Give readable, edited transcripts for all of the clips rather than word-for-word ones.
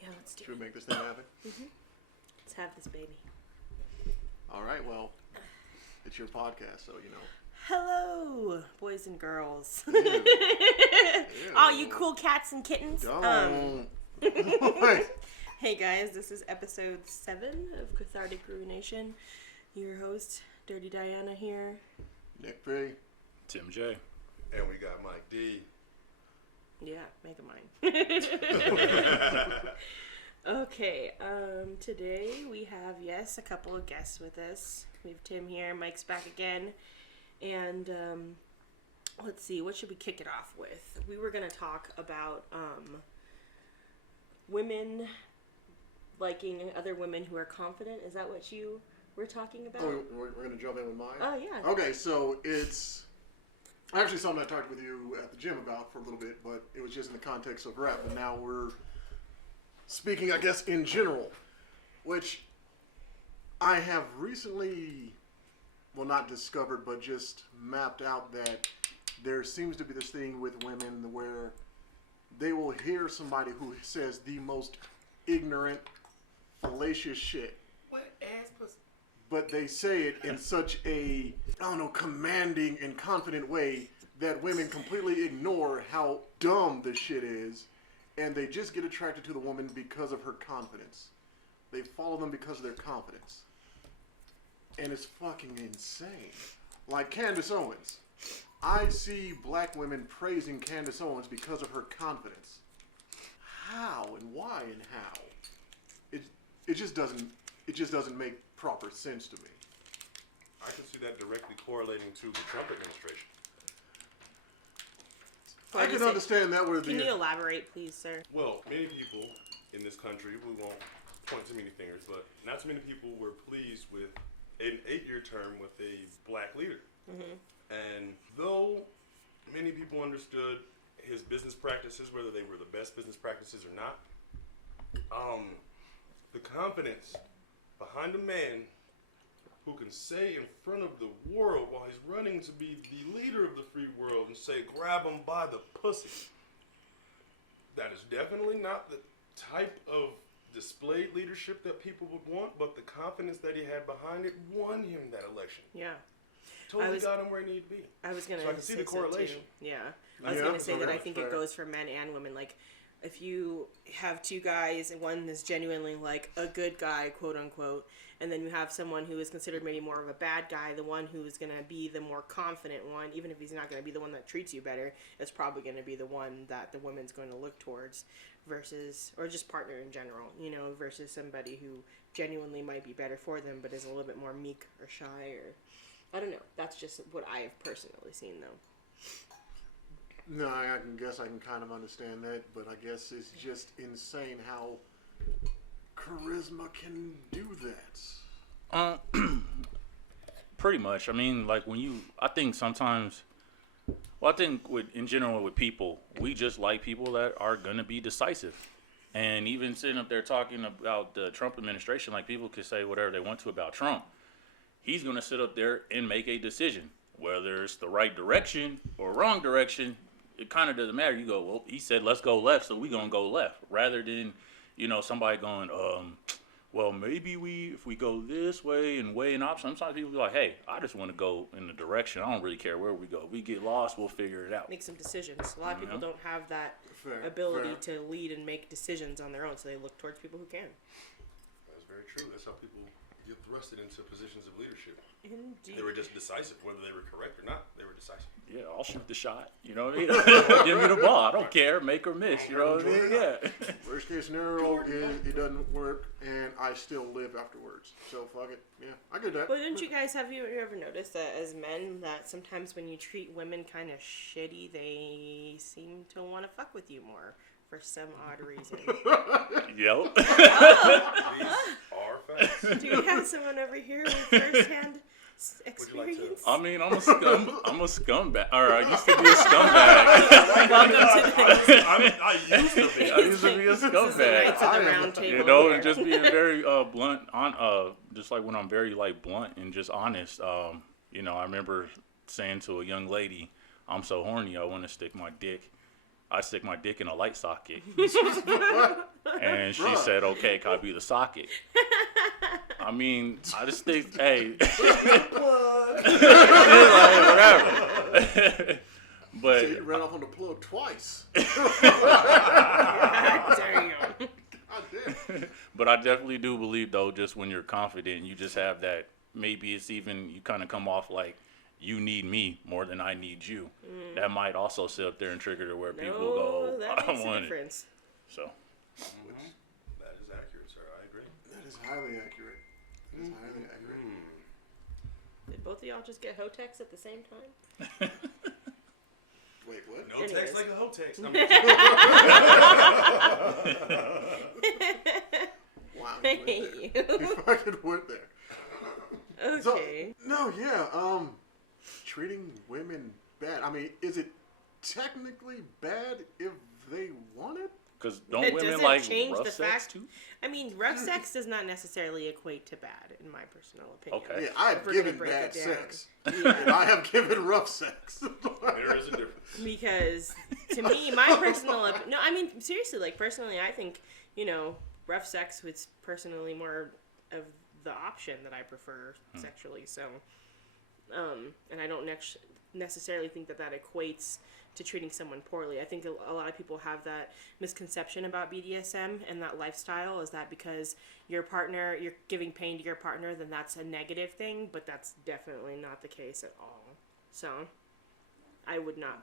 Yeah, let's do Should we make this thing happen? Mm-hmm. Let's have this baby. All right, well, it's your podcast, so you know. Hello, boys and girls. Ew. Ew. All you cool cats and kittens. Don't. Hey guys, this is episode 7 of Cathartic Ruination. Your host, Dirty Diana here. Nick P. Tim J. And we got Mike D. Yeah, make it mine. Okay, today we have, yes, a couple of guests with us. We have Tim here, Mike's back again. And let's see, what should we kick it off with? We were going to talk about women liking other women who are confident. Is that what you were talking about? Oh, we're going to jump in with mine? Oh, yeah. Okay, so it's actually something I talked with you at the gym about for a little bit, but it was just in the context of rap. But now we're speaking, I guess, in general, which I have recently, well, not discovered, but just mapped out that there seems to be this thing with women where they will hear somebody who says the most ignorant, fallacious shit. What ass pussy? But they say it in such a, I don't know, commanding and confident way that women completely ignore how dumb the shit is, and they just get attracted to the woman because of her confidence. They follow them because of their confidence. And it's fucking insane. Like Candace Owens. I see black women praising Candace Owens because of her confidence. How and why and how? It just doesn't make proper sense to me. I can see that directly correlating to the Trump administration. I can understand that where Can you elaborate, please, sir? Well, many people in this country, we won't point too many fingers, but not too many people were pleased with an 8-year term with a black leader. Mm-hmm. And though many people understood his business practices, whether they were the best business practices or not, the confidence behind a man who can say in front of the world while he's running to be the leader of the free world and say, grab him by the pussy. That is definitely not the type of displayed leadership that people would want, but the confidence that he had behind it won him that election. Yeah. Totally got him where he needed to be. I was going to So I can see the correlation. Yeah. I was going to say that I think it goes for men and women. Like, if you have two guys and one is genuinely like a good guy, quote unquote, and then you have someone who is considered maybe more of a bad guy, the one who is going to be the more confident one, even if he's not going to be the one that treats you better, it's probably going to be the one that the woman's going to look towards versus, or just partner in general, you know, versus somebody who genuinely might be better for them, but is a little bit more meek or shy, or I don't know. That's just what I have personally seen, though. No, I guess I can kind of understand that, but I guess it's just insane how charisma can do that. Pretty much. I mean, like I think sometimes, well, I think in general with people, we just like people that are going to be decisive. And even sitting up there talking about the Trump administration, like people could say whatever they want to about Trump. He's going to sit up there and make a decision. Whether it's the right direction or wrong direction, it kind of doesn't matter. You go, well, he said, let's go left, so we're going to go left. Rather than, somebody going, well, maybe if we go this way and weighing options. Sometimes people be like, hey, I just want to go in the direction. I don't really care where we go. If we get lost, we'll figure it out. Make some decisions. A lot of people don't have that ability to lead and make decisions on their own, so they look towards people who can. That's very true. That's how people get thrusted into positions of leadership. Indeed. They were just decisive. Whether they were correct or not, they were decisive. Yeah, I'll shoot the shot. You know what I mean? Give me the ball. I don't care. Make or miss. You know what I mean? Yeah. Worst case scenario is it doesn't work and I still live afterwards. So fuck it. Yeah, I get that. But didn't you guys, have you ever noticed that as men, that sometimes when you treat women kind of shitty, they seem to want to fuck with you more for some odd reason? Yep. These are facts. Do you have someone over here with first-hand experience? I mean, I'm a scumbag. Or I used to be a scumbag. Welcome to I used to be a scumbag. You know, and just being very blunt, just like when I'm very like blunt and just honest. I remember saying to a young lady, "I'm so horny, I want to stick my dick." I stick my dick in a light socket, and And she Bruh. said, okay, can I be the socket? I mean, I just think, hey. Whatever. But So you ran off on the plug twice. There you go. God damn. But I definitely do believe, though, just when you're confident, you just have that, maybe it's even, you kind of come off like, you need me more than I need you. That might also sit up there and trigger to where people go, that I makes a want it. difference. So, That is accurate, sir. I agree. That is highly accurate. That is highly accurate. Did both of y'all just get Hotex at the same time? Wait, what? No Anyways. text like a hoe text. Wow. I hate you. You fucking went there. Okay. So, no, yeah, treating women bad. I mean, is it technically bad if they want it? because don't It women doesn't like change rough the sex fact- too? I mean, rough sex does not necessarily equate to bad, in my personal opinion. Okay. Yeah, I If have we're gonna given break bad it down. sex. And I have given rough sex. There is a difference. Because to me, my personal no, I mean seriously, like personally, I think rough sex was personally more of the option that I prefer sexually. So, and I don't necessarily think that equates to treating someone poorly. I think a lot of people have that misconception about BDSM and that lifestyle is that because you're giving pain to your partner, then that's a negative thing, but that's definitely not the case at all. So, I would not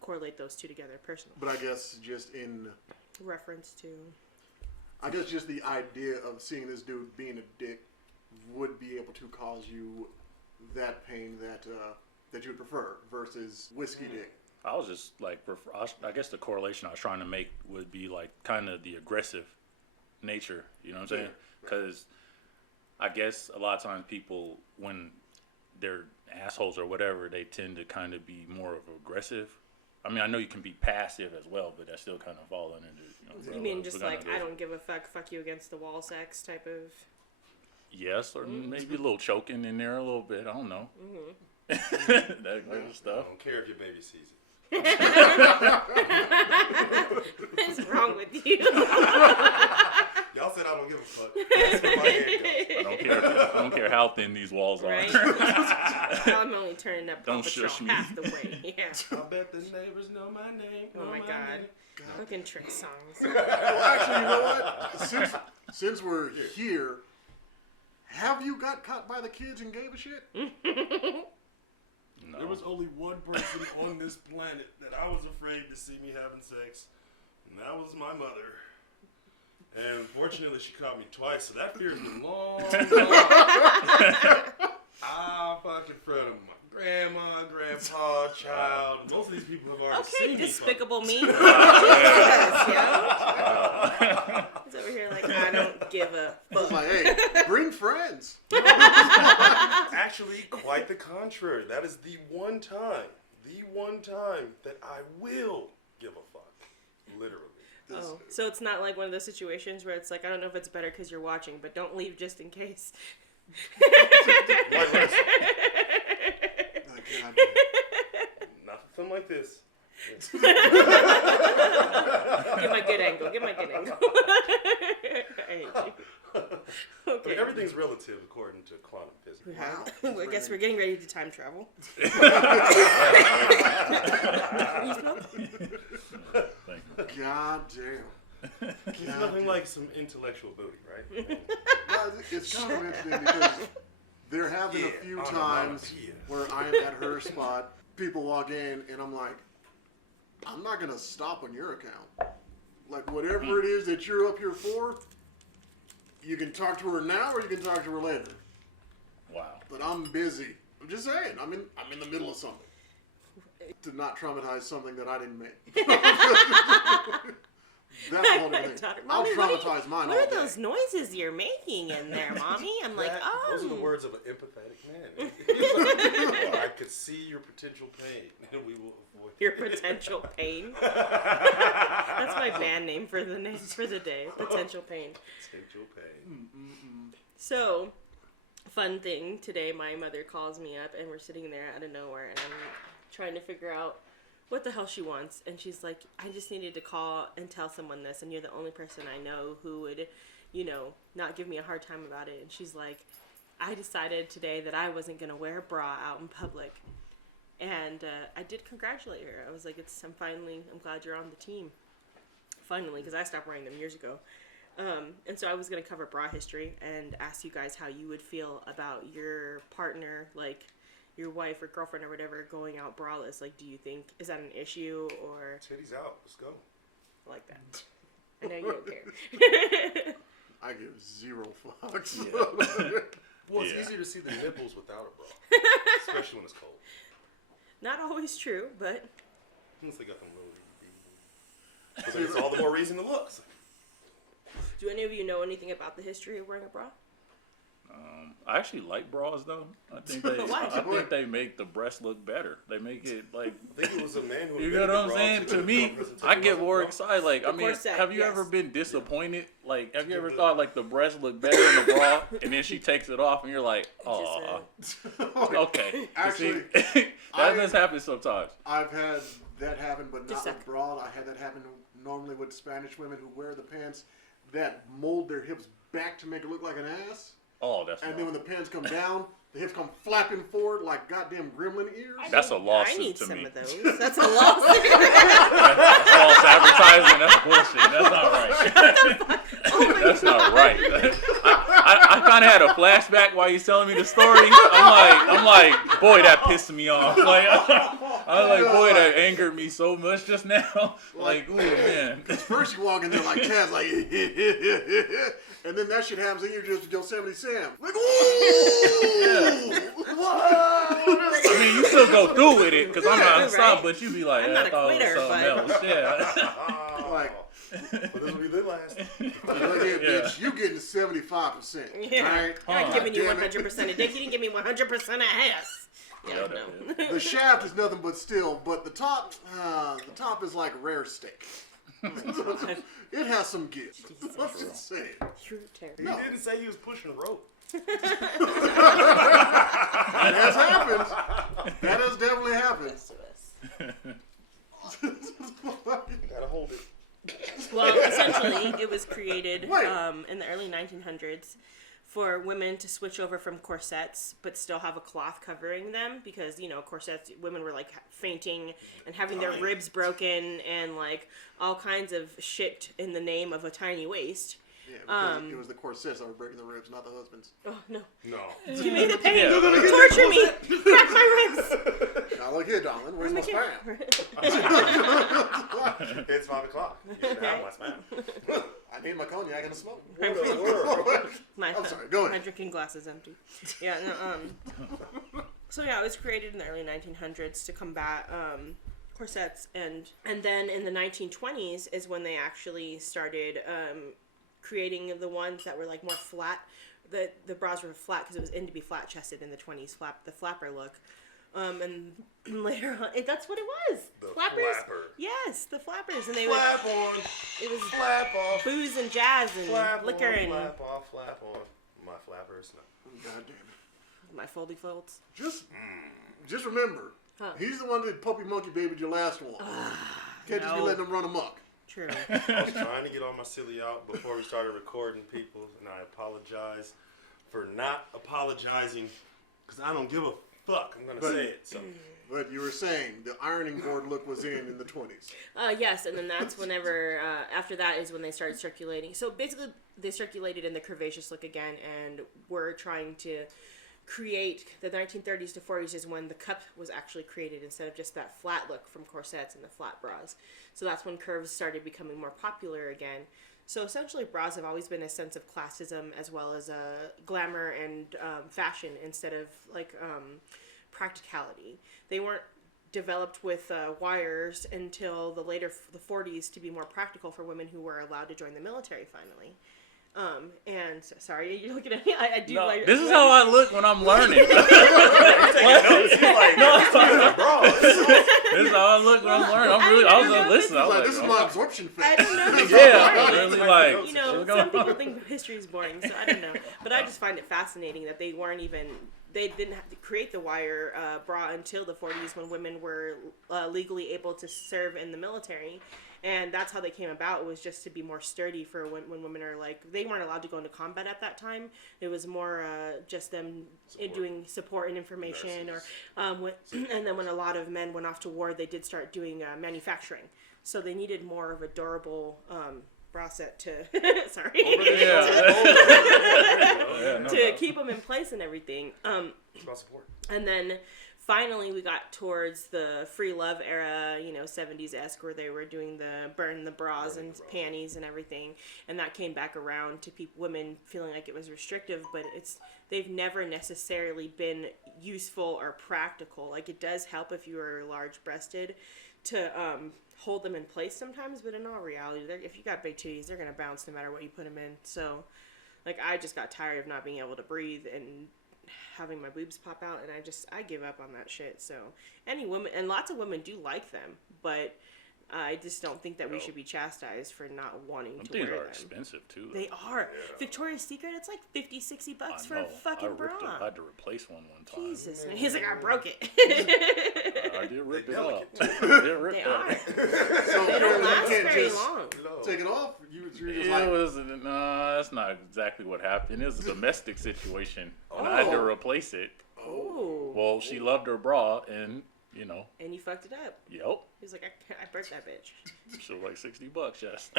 correlate those two together personally. But I guess just Reference to just the idea of seeing this dude being a dick would be able to cause you that pain that you would prefer versus whiskey dick. I was just like, I guess the correlation I was trying to make would be like kind of the aggressive nature. You know what I'm saying? Because I guess a lot of times people, when they're assholes or whatever, they tend to kind of be more of aggressive. I mean, I know you can be passive as well, but that's still kind of falling into. you mean just like I don't give a fuck you against the wall sex type of. Yes, or maybe a little choking in there a little bit. I don't know. That kind of I stuff. don't care if your baby sees it. What's wrong with you? Y'all said I don't give a fuck. That's where my head goes. I don't care how thin these walls are. Right? I'm only turning up Don't Paw shush Patrol me. half the way. Yeah. I bet the neighbors know my name. Oh know my god. name. Fucking trick songs. Well, actually, you know what? Since we're here, have you got caught by the kids and gave a shit? No. There was only one person on this planet that I was afraid to see me having sex, and that was my mother. And fortunately, she caught me twice, so that fear's been long gone. I fucked in front of my grandma, grandpa, child. Most of these people have already seen Okay, me. despicable me. Jesus, He's over here like, I don't give a I was fuck. like, hey, bring friends. Actually, quite the contrary. That is the one time that I will give a fuck. Literally. Oh, so it's not like one of those situations where it's like, I don't know if it's better because you're watching, but don't leave just in case. Like, listen, God, nothing like this. Get my good angle. Get my good angle. I hate you. I Okay. mean, everything's relative according to quantum physics. wow. I guess we're getting ready to time travel. You smoke? God damn. There's nothing like some intellectual booty, right? No, it's kind of interesting because there have been a few times where I am at her spot, people walk in, and I'm like, I'm not going to stop on your account. Like, whatever it is that you're up here for, you can talk to her now or you can talk to her later. Wow. But I'm busy. I'm just saying, I'm in the middle of something. To not traumatize something that I didn't make. That's a whole other thing. I'll Mommy, traumatize mine all What are day. those noises you're making in there, Mommy? I'm like, Those are the words of an empathetic man. I could see your potential pain, and we will avoid your potential pain. That's my band name for the day. Potential pain. potential pain. So, fun thing today, my mother calls me up, and we're sitting there out of nowhere, and I'm trying to figure out what the hell she wants. And she's like, I just needed to call and tell someone this, and you're the only person I know who would, not give me a hard time about it. And she's like, I decided today that I wasn't going to wear a bra out in public. And I did congratulate her. I was like, I'm glad you're on the team. Finally, because I stopped wearing them years ago. And so I was going to cover bra history and ask you guys how you would feel about your partner, like your wife or girlfriend or whatever, going out braless. Like, do you think, is that an issue or? Titties out. Let's go. I like that. I know you don't care. I give 0 fucks. Yeah. Well, it's Yeah. easier to see the nipples without a bra, especially when it's cold. Not always true, but. Unless they got them little. But then it's all the more reason to look. Do any of you know anything about the history of wearing a bra? I actually like bras though. I think they make the breast look better. They make it like. I think it was a man who. You know what I'm saying? To me, I get more excited. Like, I mean, corset, have you yes. ever been disappointed? Like, have you ever thought like the breast look better in the bra, and then she takes it off, and you're like, oh, okay. Actually, See, that does happen sometimes. I've had that happen, but not Just with bra. I had that happen normally with Spanish women who wear the pants that mold their hips back to make it look like an ass. Oh, that's And then when the pants come down, the hips come flapping forward like goddamn gremlin ears. That's a lawsuit I need to some me. of those. That's a lawsuit. False advertising. That's bullshit. That's not right. That's not right. I kind of had a flashback while you telling me the story. I'm like, boy, that pissed me off. Like, I was like, boy, that angered me so much just now. Like, ooh, man. First you walk in there like Taz, like, and then that shit happens, and you're just Yosemite Sam. Like, ooh! I mean, you still go through with it because I'm not outside, Right. but you be like, I'm I not a thought it was quitter, something but- else. Yeah. Like, But this will be the last. look here, bitch, you getting 75%. Yeah. Right? I'm not giving you Damn it. 100% of dick. You didn't give me 100% of ass. Yeah, no. The shaft is nothing but steel, but the top is like rare steak. It has some gift. I'm just saying. You're terrible. He didn't say he was pushing rope. That has happened. That has definitely happened. Rest of us. Gotta hold it. Well, essentially, it was created Wait. in the early 1900s for women to switch over from corsets, but still have a cloth covering them because, corsets, women were like fainting and having their ribs broken and like all kinds of shit in the name of a tiny waist. Yeah, because it was the corsets that were breaking the ribs, not the husbands. Oh, no. No. Give me the pain. Yeah. Torture me. Crack my ribs. Now look here, darling. Where's my spam? It's 5 o'clock. You should have my spam. I need my cognac and a smoke. My, I'm sorry, go ahead. My drinking glass is empty. Yeah, no, So yeah, it was created in the early 1900s to combat corsets, and then in the 1920s is when they actually started creating the ones that were like more flat. The bras were flat because it was in to be flat chested in the 20s, the flapper look. And later on, that's what it was. The Flappers. flapper. Yes, the flappers, and they would. Flap on. It was Flap off. booze and jazz and Flap liquor on, and flap off, flap on. My flappers. No. God damn it. my foldy folds. Just remember, Huh. he's the one that puppy monkey babied your last one. Can't just be no. letting him run amok. True. I was trying to get all my silly out before we started recording, people, and I apologize for not apologizing because I don't give a fuck. I'm gonna say it. So But you were saying the ironing board look was in the 20s. Yes, and then that's whenever, after that is when they started circulating. So basically, they circulated in the curvaceous look again, and were trying to create, the 1930s to 40s is when the cup was actually created instead of just that flat look from corsets and the flat bras. So that's when curves started becoming more popular again. So essentially, bras have always been a sense of classism as well as glamour and fashion instead of like practicality. They weren't developed with wires until the 40s to be more practical for women who were allowed to join the military finally. And sorry, you're looking at me. I do No, like this is how I look when I'm learning. This is how I look when I'm learning. I was listening. I was Like, like, this is my absorption phase. I don't know. If it's yeah, boring. really like. You know, some people think history is boring, so I don't know. But I just find it fascinating that they they didn't have to create the wire bra until the 40s when women were legally able to serve in the military. And that's how they came about. It was just to be more sturdy for when women are like, they weren't allowed to go into combat at that time. It was more just them doing support and information. And then when a lot of men went off to war, they did start doing manufacturing. So they needed more of a durable bra set to, to keep them in place and everything. It's about support. And then finally, we got towards the free love era, 70s-esque, where they were doing the burn the bras and panties and everything, and that came back around to women feeling like it was restrictive, but they've never necessarily been useful or practical. Like, it does help if you are large-breasted to hold them in place sometimes, but in all reality, if you got big titties, they're gonna bounce no matter what you put them in. So, like, I just got tired of not being able to breathe and having my boobs pop out, and I give up on that shit. So any woman, and lots of women do like them, but I just don't think that we should be chastised for not wanting to wear them. Things are expensive too, though. They are. Yeah. Victoria's Secret, it's like $50-$60 for a fucking bra. I had to replace one time. Jesus, man. He's like, I broke it. I did rip it off. They are. So they don't last very long. Take it off? That's not exactly what happened. It was a domestic situation, and I had to replace it. Oh. Well, she loved her bra, and And you fucked it up. Yep. He's like, I burnt that bitch. She was like $60, yes.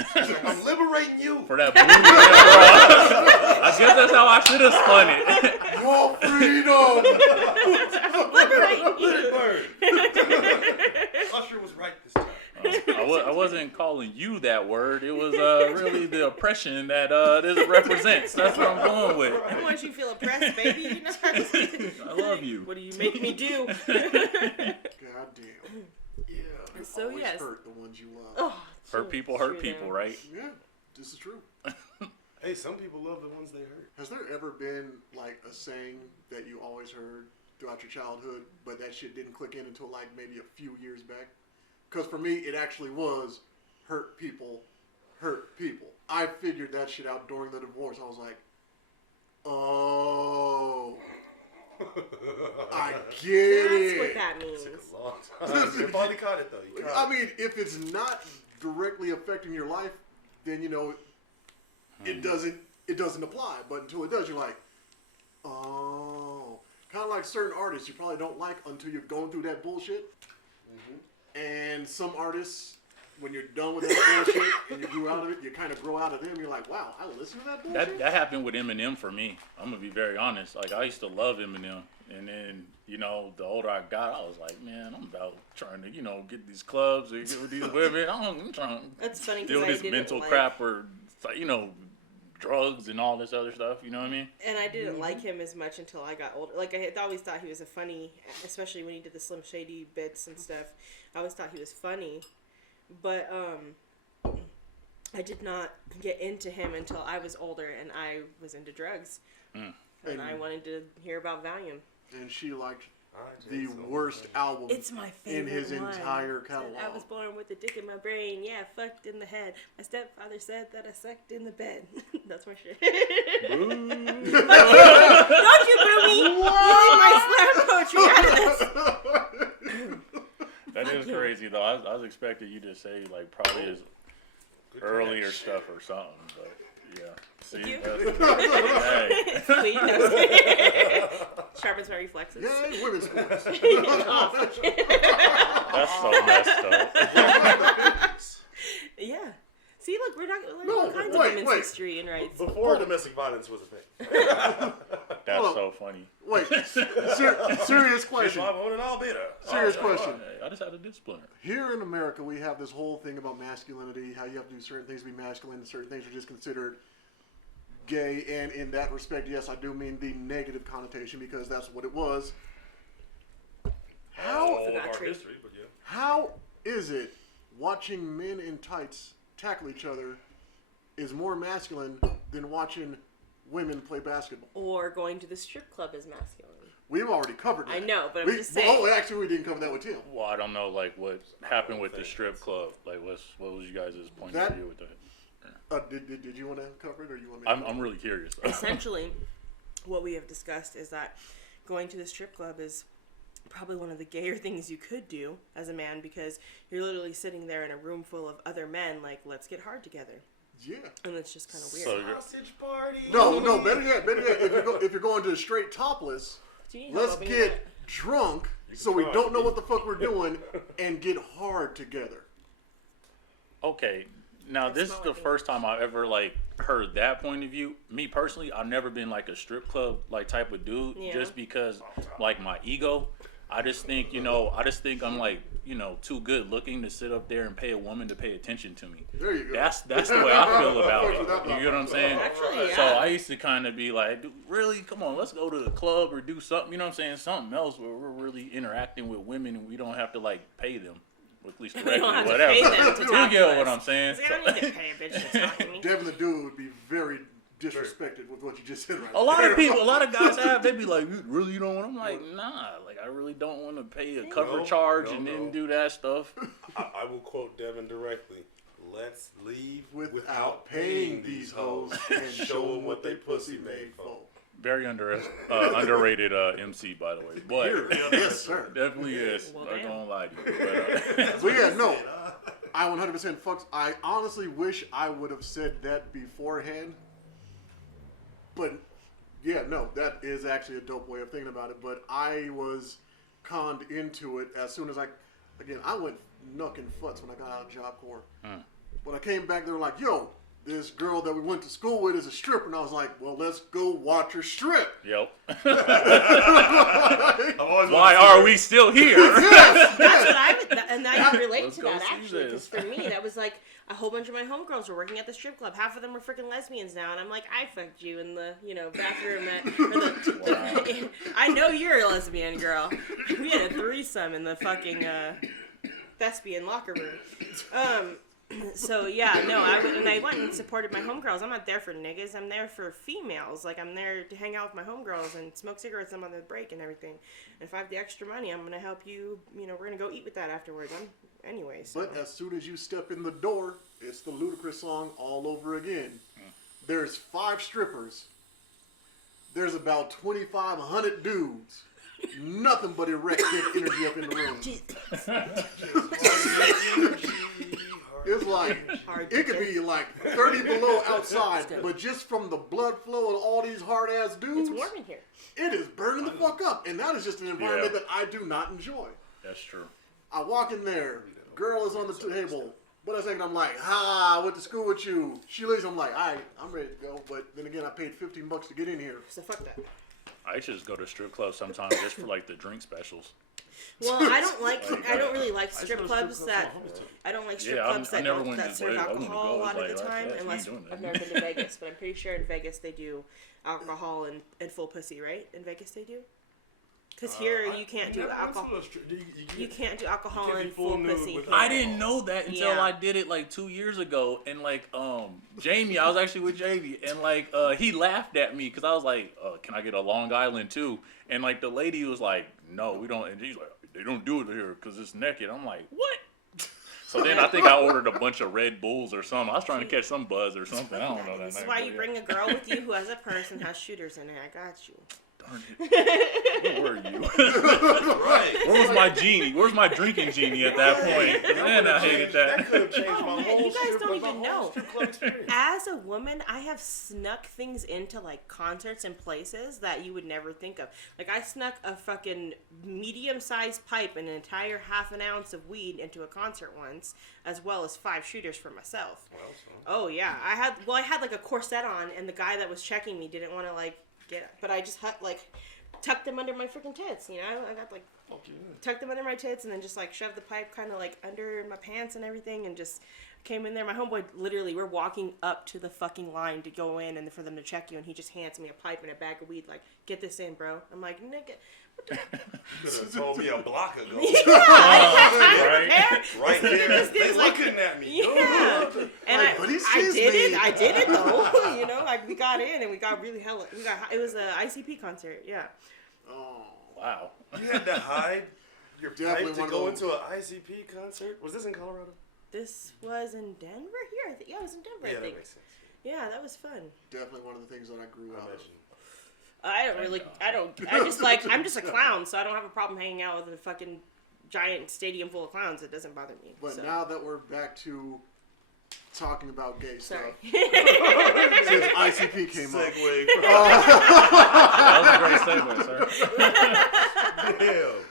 I'm liberating you for that blue bra. I guess that's how I should have spun it. Your freedom. Liberate. Usher was right this time. I wasn't calling you that word. It was really the oppression that this represents. That's what I'm going with. I want you to feel oppressed, baby. I love you. What do you make me do? God damn. Yeah. You so always yes. hurt the ones you love. Oh, hurt people, right? Yeah, this is true. Hey, some people love the ones they hurt. Has there ever been like a saying that you always heard throughout your childhood, but that shit didn't click in until like maybe a few years back? Because for me, it actually was hurt people. I figured that shit out during the divorce. I was like, oh, I get it. That's what that means. It took a long time. You finally caught it, though. I mean, if it's not directly affecting your life, then, it doesn't apply. But until it does, you're like, oh. Kind of like certain artists you probably don't like until you're going through that bullshit. Mm-hmm. And some artists, when you're done with that bullshit and you grew out of it, you kind of grow out of them. You're like, wow, I listened to that bullshit? That happened with Eminem for me. I'm going to be very honest. Like, I used to love Eminem. And then, the older I got, I was like, man, I'm about trying to, get these clubs and get with these women. I'm trying That's funny to deal with this mental crap or, drugs and all this other stuff. You know what I mean? And I didn't like him as much until I got older. Like, I had always thought he was a funny, especially when he did the Slim Shady bits and stuff. I always thought he was funny. But, I did not get into him until I was older and I was into drugs. And I wanted to hear about Valium. And she liked the worst album it's my favorite in his one. Entire catalog. I was born with a dick in my brain. Yeah, fucked in the head. My stepfather said that I sucked in the bed. That's my shit. Don't you boo me. You leave my slam poetry out of this. That is crazy, though. I was expecting you to say, like, probably his earlier stuff or something, but yeah. See, hey. Sweet. Sharpens my reflexes. Yay, women's sports. That's so messed up. Yeah. See, look, we're not learning all kinds of women's history and rights. Before domestic violence was a thing. That's so funny. Wait, serious question. Serious question. I just had to discipline her. Here in America, we have this whole thing about masculinity, how you have to do certain things to be masculine, and certain things are just considered gay. And in that respect, yes, I do mean the negative connotation because that's what it was. All of our history, but yeah. How is it watching men in tights tackle each other is more masculine than watching women play basketball? Or going to the strip club is masculine. We've already covered that. I know, but I'm just saying. Oh, actually, we didn't cover that with Tim. Well, I don't know, like, what happened with the strip club. Like, what was you guys' point of view with that? Did you want to cover it, or you want me? I'm really curious. Essentially, what we have discussed is that going to the strip club is probably one of the gayer things you could do as a man, because you're literally sitting there in a room full of other men, like, let's get hard together. Yeah. And it's just kind of weird. So Sausage party. No, better yet, if you're going to the straight topless, let's get drunk so we don't know what the fuck we're doing and get hard together. Okay, now this is the first time I ever like heard that point of view. Me personally, I've never been like a strip club like type of dude, just because like my ego. I just think I'm like, too good looking to sit up there and pay a woman to pay attention to me. There you go. That's the way I feel about it. You get what I'm saying? Actually, yeah. So I used to kind of be like, really? Come on, let's go to the club or do something, you know what I'm saying? Something else where we're really interacting with women and we don't have to like pay them. Or at least directly, don't have to whatever. pay them to You talk get to what us. I'm saying? I don't need to pay a bitch to talk to me. Devin the dude would be very disrespected with what you just said right A lot of guys they be like, really, you don't want? I'm like, nah, like I really don't want to pay a cover charge and then do that stuff. I will quote Devin directly. Let's leave without paying these hoes and show them what they pussy made for. Very underrated MC, by the way. But Yes, sir. definitely is. Well, I'm damn. gonna lie to you. But, So yeah, no, I 100% fucks. I honestly wish I would have said that beforehand. But yeah, no, that is actually a dope way of thinking about it. But I was conned into it as soon as I went nuck and futz when I got out of Job Corps. When I came back, they were like, yo, this girl that we went to school with is a stripper. And I was like, well, let's go watch her strip. Yep. Why Why are we still here? That's what I would, and I can relate Let's to go that see actually, because this. for me that was like a whole bunch of my homegirls were working at the strip club. Half of them were freaking lesbians now, and I'm like, I fucked you in the bathroom I know you're a lesbian girl. We had a threesome in the fucking thespian locker room. So yeah, no, I went and supported my homegirls. I'm not there for niggas. I'm there for females. Like, I'm there to hang out with my homegirls and smoke cigarettes on the break and everything. And if I have the extra money, I'm gonna help you. We're gonna go eat with that afterwards. Anyway. So. But as soon as you step in the door, it's the Ludacris song all over again. There's 5 strippers. There's about 2,500 dudes. Nothing but erect dick energy up in the room. It's like, it could be like 30 below outside, but just from the blood flow of all these hard ass dudes, It's warm in here. it is burning the fuck up. And that is just an environment that I do not enjoy. That's true. I walk in there, girl is on the table. But I think I'm like, I went to school with you. She leaves, I'm like, all right, I'm ready to go. But then again, I paid $15 to get in here. So fuck that. I should just go to strip clubs sometimes just for like the drink specials. Well, I don't really like strip clubs that. I don't like strip clubs that never don't went that to serve Vegas. I wanted to alcohol a go. lot I was of the like, time. yeah, Unless we ain't doing I've that. never been to Vegas, but I'm pretty sure in Vegas they do alcohol and full pussy, right? In Vegas they do. Because here you can't do alcohol. You can't do alcohol and full pussy. I didn't know that until I did it like 2 years ago, and like Jamie, I was actually with Jamie, and like he laughed at me because I was like, "Can I get a Long Island too?" And like the lady was like, "No, we don't." And she's like, "They don't do it here because it's naked." I'm like, "What?" So then I think I ordered a bunch of Red Bulls or something. I was trying to catch some buzz or something. I don't know that. This is why you bring a girl with you who has a purse and has shooters in it. I got you. Darn it. Where were you? Right. Where was my genie? Where's my drinking genie at that point? Man, I hated That that. could have changed Oh, my man, whole you guys strip don't my even whole know. strip club experience. As a woman, I have snuck things into like concerts and places that you would never think of. Like, I snuck a fucking medium-sized pipe and an entire half an ounce of weed into a concert once, as well as 5 shooters for myself. Well, so. Oh yeah, I had like a corset on, and the guy that was checking me didn't want to like but I just tucked them under my freaking tits. I got like tucked them under my tits, and then just like shoved the pipe kind of like under my pants and everything, and just came in there. My homeboy, literally, we're walking up to the fucking line to go in and for them to check you, and he just hands me a pipe and a bag of weed, like, get this in, bro. I'm like, nigga. You could have told me a block ago. Right there. They They looking at me. Yeah, and Like, but he I sees did me. it. I did it though. Like, we got in and we got really hella. It was a ICP concert. Yeah. Oh, Wow. You had to hide your Definitely pipe to one of go those. into an ICP concert? Was this in Colorado? This was in Denver. Here, it was in Denver. Yeah, I that think. makes sense. Yeah, that was fun. definitely one of the things that I grew I out of. imagine. I'm just a clown, so I don't have a problem hanging out with a fucking giant stadium full of clowns. It doesn't bother me. But so. now that we're back to talking about gay Sorry. stuff, since ICP came up. Segue. That was a great segue, sir. Damn.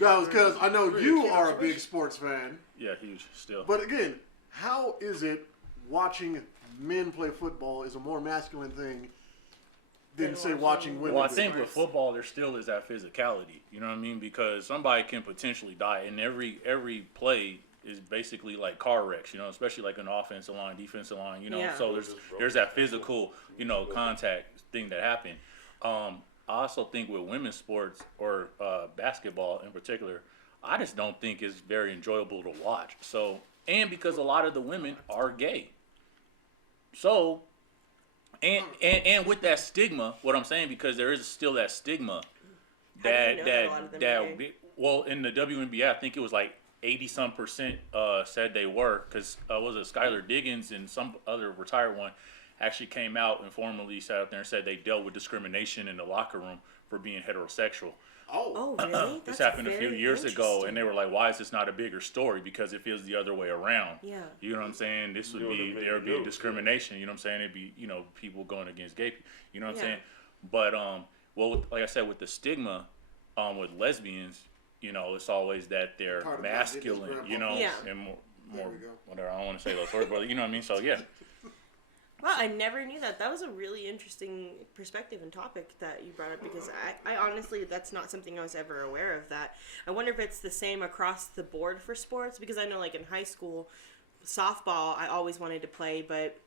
That was because I know you are a big sports fan. Yeah, huge still. But again, how is it watching men play football is a more masculine thing than, say, watching women? Well, I do? think with football, there still is that physicality. You know what I mean? Because somebody can potentially die, and every play is basically like car wrecks. You know, especially like an offensive line, defensive line. You know, Yeah. so there's that physical, contact thing that happened. I also think with women's sports or basketball in particular, I just don't think it's very enjoyable to watch. So, and because a lot of the women are gay. So, and with that stigma, what I'm saying, because there is still that stigma well, in the WNBA, I think it was like 80% said they were, because was it Skylar Diggins and some other retired one actually came out and formally sat up there and said they dealt with discrimination in the locker room for being heterosexual. Oh, really? This happened a few years ago, and they were like, "Why is this not a bigger story?" Because it feels the other way around. Yeah. You know what I'm saying? This would be there would be a discrimination. You know what I'm saying? It'd be people going against gay people. You know what I'm saying? But well, like I said, with the stigma, with lesbians, it's always that they're masculine. And more whatever. I don't want to say those words, but you know what I mean. So yeah. Wow, I never knew that. That was a really interesting perspective and topic that you brought up, because I honestly, that's not something I was ever aware of. That I wonder if it's the same across the board for sports, because I know like in high school, softball, I always wanted to play, but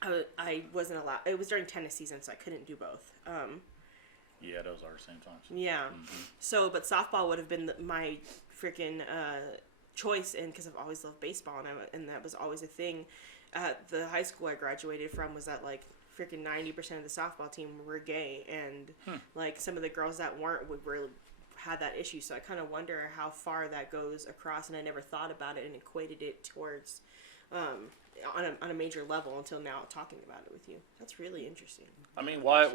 I wasn't allowed. It was during tennis season, so I couldn't do both. Yeah, those are the same times. Yeah. Mm-hmm. So, but softball would have been my freaking choice, and because I've always loved baseball, and that was always a thing. At the high school I graduated from was that like freaking 90% of the softball team were gay, and like some of the girls that weren't would really had that issue. So I kind of wonder how far that goes across, and I never thought about it and equated it towards on a major level until now talking about it with you. That's really interesting. I mean, why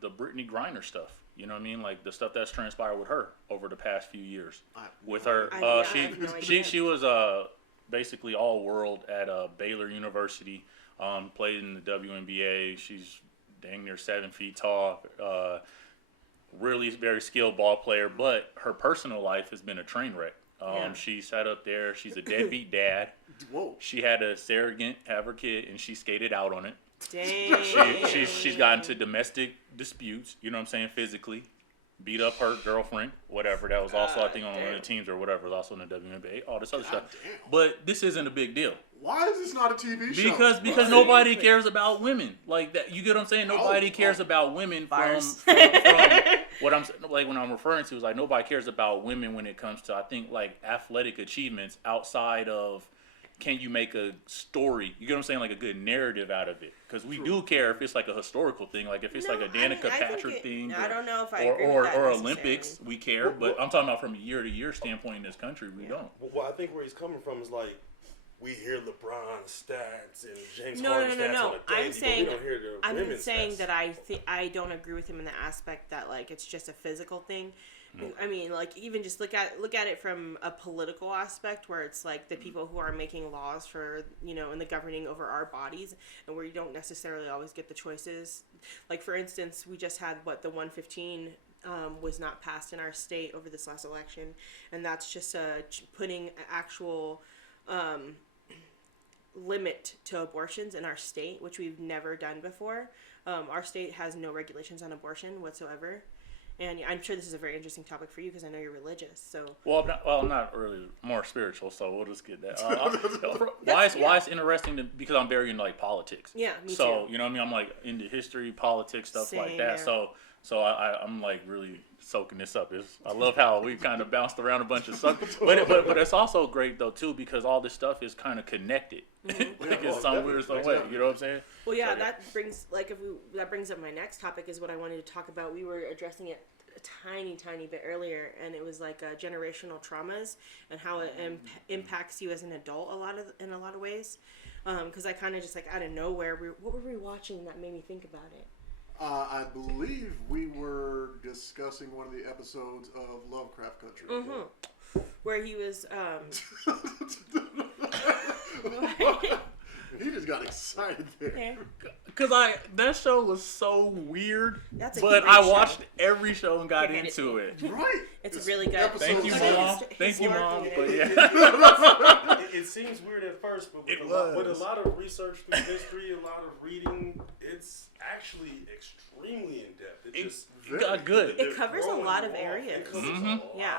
the Brittany Griner stuff? You know what I mean? Like the stuff that's transpired with her over the past few years. With her, she was basically all world at Baylor University. Played in the WNBA. She's dang near 7 feet tall. Really very skilled ball player, but her personal life has been a train wreck. She sat up there. She's a deadbeat dad. Whoa. She had a surrogate have her kid, and she skated out on it. Dang. She's gotten into domestic disputes. You know what I'm saying? Physically, beat up her girlfriend, whatever. That was also I think on one of the teams or whatever. Was also in the WNBA. All this other stuff. Damn. But this isn't a big deal. Why is this not a TV show? Because nobody cares about women like that. You get what I'm saying? Nobody cares about women from what I'm like when I'm referring to is like nobody cares about women when it comes to I think like athletic achievements outside of can you make a story? You get what I'm saying? Like a good narrative out of it. Because we do care if it's like a historical thing, like if it's like a Danica Patrick thing. I don't know if I agree with that or Olympics, we care. But I'm talking about from a year-to-year standpoint in this country, we don't. Well, I think where he's coming from is like we hear LeBron's stats and James Harden's stats on a daily, but we don't hear the women's saying stats. that I don't agree with him in the aspect that like it's just a physical thing. I mean, like even just look at it from a political aspect, where it's like the people who are making laws for and the governing over our bodies, and where you don't necessarily always get the choices. Like for instance, we just had the 115 was not passed in our state over this last election, and that's just putting an actual limit to abortions in our state, which we've never done before. Our state has no regulations on abortion whatsoever. And I'm sure this is a very interesting topic for you because I know you're religious. So I'm not really more spiritual, so we'll just get that. Why it's interesting because I'm very into like politics. Yeah, me too. So you know what I mean. I'm like into history, politics, stuff like that. Yeah. So I'm like really soaking this up. I love how we kind of bounced around a bunch of stuff, but it's also great though too because all this stuff is kind of connected, like in some weird way. You know what I'm saying? Well, yeah, that brings up my next topic is what I wanted to talk about. We were addressing it a tiny bit earlier, and it was like generational traumas and how it impacts you as an adult in a lot of ways. Because I kind of just like out of nowhere, what were we watching that made me think about it? I believe we were discussing one of the episodes of Lovecraft Country. Mm-hmm. Where he was. He just got excited there. Okay. Cause that show was so weird, That's a but great I show. watched every show and got Okay, into it. Right. It's really good. Thank you, Episode Mom. seven. Thank you, Mom. But Historically, yeah. It seems weird at first, but It with a was. lot of research through history, a lot of reading, it's actually extremely in depth. It got good. It covers a lot of areas. It covers Mhm. a lot. Yeah.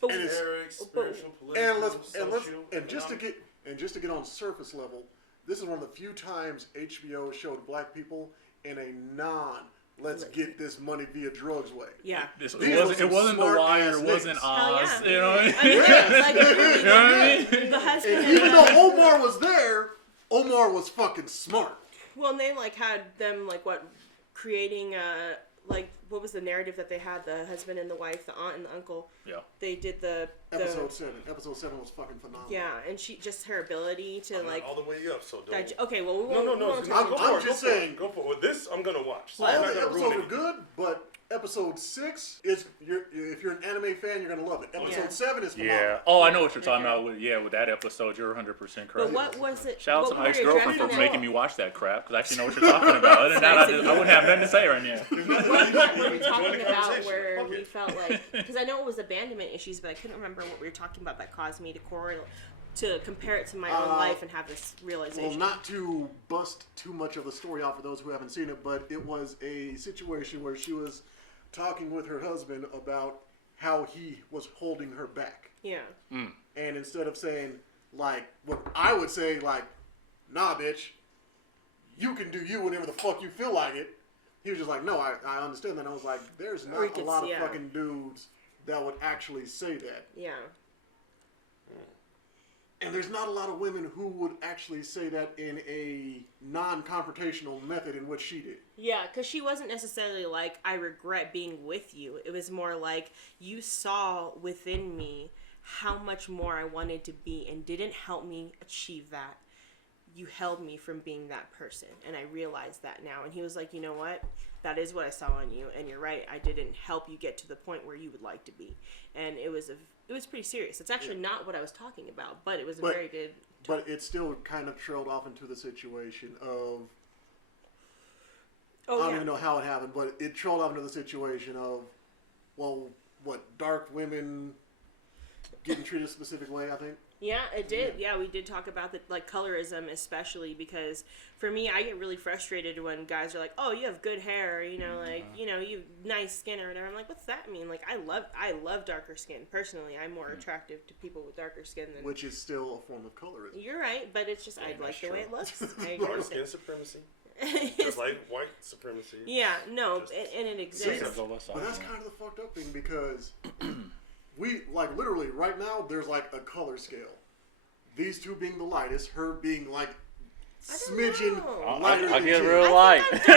But But- esoteric, but- spiritual, political, And just to get on surface level, this is one of the few times HBO showed black people in a let's get this money via drugs way. Yeah. It These were wasn't some The smart Wire. ass It wasn't niggas. Hell Oz. yeah. You know what I mean? I mean, like, really, You know what I mean? the husband And and even though Omar was there, Omar was fucking smart. well, and they like had them like creating like what was the narrative that they had, the husband and the wife, the aunt and the uncle. Yeah. They did the Episode 7. Episode 7 was fucking phenomenal. yeah, and she just her ability to like all the way up. So don't. okay, well we No, won't. no, we won't no. talk Go about for I'm it, just go for it, saying. Go for it. Well, this I'm gonna watch. So All I'm the not gonna episodes ruin are anything. good, but episode 6 is if you're an anime fan, you're gonna love it. Episode Yeah. 7 is phenomenal. Yeah. Oh, I know what you're talking Okay. about. With that episode, you're 100% correct. But what was it? Shout out what to my were ex-girlfriend addressing for at- making me watch that crap, because I actually know what you're talking about. Other than that, I wouldn't have nothing to say right now. What were we Join the talking about conversation. where Fuck we it. felt like, because I know it was abandonment issues, but I couldn't remember what we were talking about that caused me to compare it to my own life and have this realization. Well, not to bust too much of the story off for those who haven't seen it, but it was a situation where she was talking with her husband about how he was holding her back. Yeah. And instead of saying, like, what I would say, like, nah, bitch, you can do you whenever the fuck you feel like it. He was just like, no, I understand that. And I was like, there's Or you not a could lot of see, yeah. fucking dudes that would actually say that. Yeah. And there's not a lot of women who would actually say that in a non-confrontational method in which she did. Yeah, because she wasn't necessarily like, I regret being with you. It was more like, you saw within me how much more I wanted to be and didn't help me achieve that. You held me from being that person. And I realized that now. And he was like, you know what? That is what I saw in you. And you're right. I didn't help you get to the point where you would like to be. And it was pretty serious. It's actually not what I was talking about, but it was a very good. But it still kind of trailed off into the situation of, I don't even know how it happened, but it trailed off into the situation of, well, what, dark women getting treated a specific way, I think. Yeah, it did. Yeah, we did talk about the like colorism, especially because for me, I get really frustrated when guys are like, "Oh, you have good hair," you know, like you have nice skin or whatever. I'm like, "What's that mean?" Like, I love darker skin. Personally, I'm more attractive to people with darker skin than. Which is still a form of colorism. You're right, but it's just I like the way it looks. I Dark agree. skin supremacy. Just like white supremacy. Yeah, no, and it exists. But that's kind of the fucked up thing because we, like, literally right now, there's like a color scale. These two being the lightest, her being like smidgen know. lighter I than get Jim. real light. I might- think I'm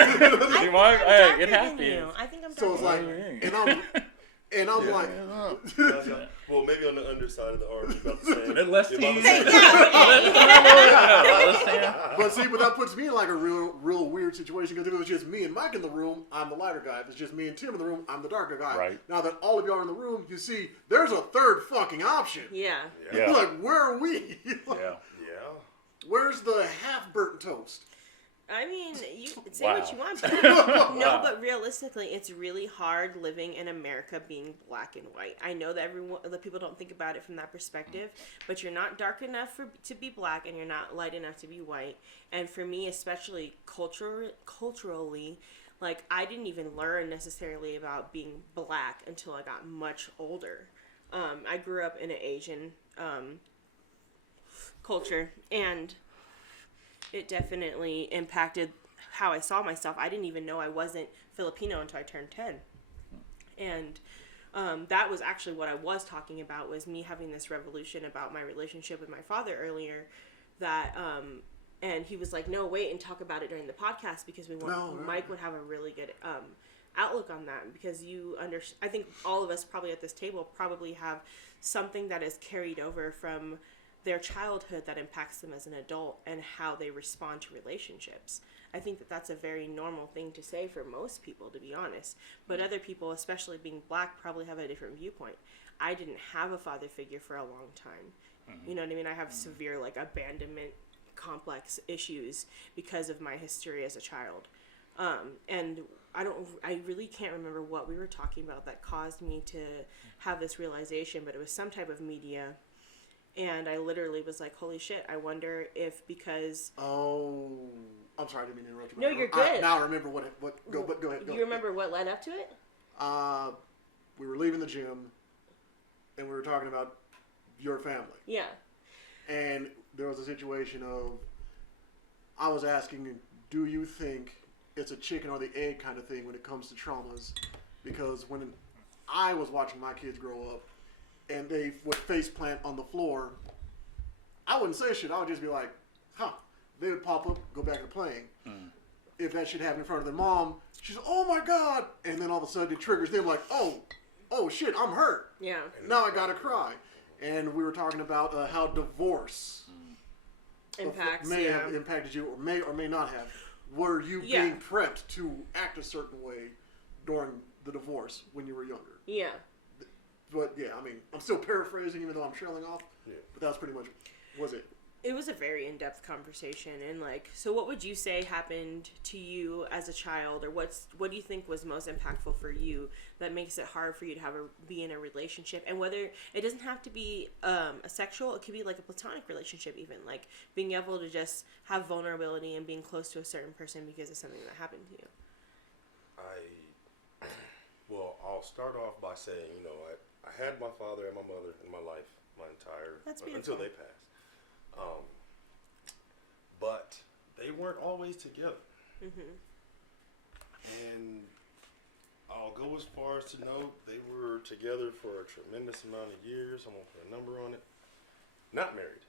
hey, darker it than happens. you. I think I'm darker So it's like, than you. and I'm like, Well, maybe on the underside of the arm, you're about the same. Less You're about the teeth. same. but that puts me in like a real weird situation because if it was just me and Mike in the room, I'm the lighter guy. If it's just me and Tim in the room, I'm the darker guy. Right. Now that all of y'all are in the room, you see, there's a third fucking option. Yeah. Yeah. Like, where are we? Yeah. Yeah. Where's the half burnt toast? I mean, you say Wow. what you want, but no, but realistically, it's really hard living in America being black and white. I know that the people don't think about it from that perspective, but you're not dark enough to be black, and you're not light enough to be white. And for me, especially culturally, like I didn't even learn necessarily about being black until I got much older. I grew up in an Asian culture, and it definitely impacted how I saw myself. I didn't even know I wasn't Filipino until I turned 10. And that was actually what I was talking about, was me having this revolution about my relationship with my father earlier, that and he was like, no, wait and talk about it during the podcast because Mike would have a really good outlook on that, because I think all of us probably at this table probably have something that is carried over from their childhood that impacts them as an adult and how they respond to relationships. I think that that's a very normal thing to say for most people, to be honest. But other people, especially being black, probably have a different viewpoint. I didn't have a father figure for a long time. You know what I mean? I have severe, like, abandonment complex issues because of my history as a child. And I really can't remember what we were talking about that caused me to have this realization, but it was some type of media. And I literally was like, holy shit, I wonder if because... Oh, I'm sorry, I didn't mean to interrupt you. No, you're good. Now I remember go ahead. You remember what led up to it? We were leaving the gym, and we were talking about your family. Yeah. And there was a situation of, I was asking, do you think it's a chicken or the egg kind of thing when it comes to traumas? Because when I was watching my kids grow up, and they would face plant on the floor, I wouldn't say shit. I would just be like, huh. They would pop up, go back to playing. If that shit happened in front of their mom, she's, oh my God. And then all of a sudden it triggers them like, oh shit, I'm hurt. Yeah. Now I gotta cry. And we were talking about how divorce may have impacted you, or may not have. Were you being prepped to act a certain way during the divorce when you were younger? Yeah. But yeah, I mean, I'm still paraphrasing even though I'm trailing off. Yeah. But that's pretty much, was it? It was a very in-depth conversation, and like, so what would you say happened to you as a child, or what do you think was most impactful for you that makes it hard for you to be in a relationship? And whether it doesn't have to be a sexual, it could be like a platonic relationship, even like being able to just have vulnerability and being close to a certain person because of something that happened to you. Well, I'll start off by saying, I had my father and my mother in my life until they passed. But they weren't always together. And I'll go as far as to note they were together for a tremendous amount of years. I won't put a number on it. Not married.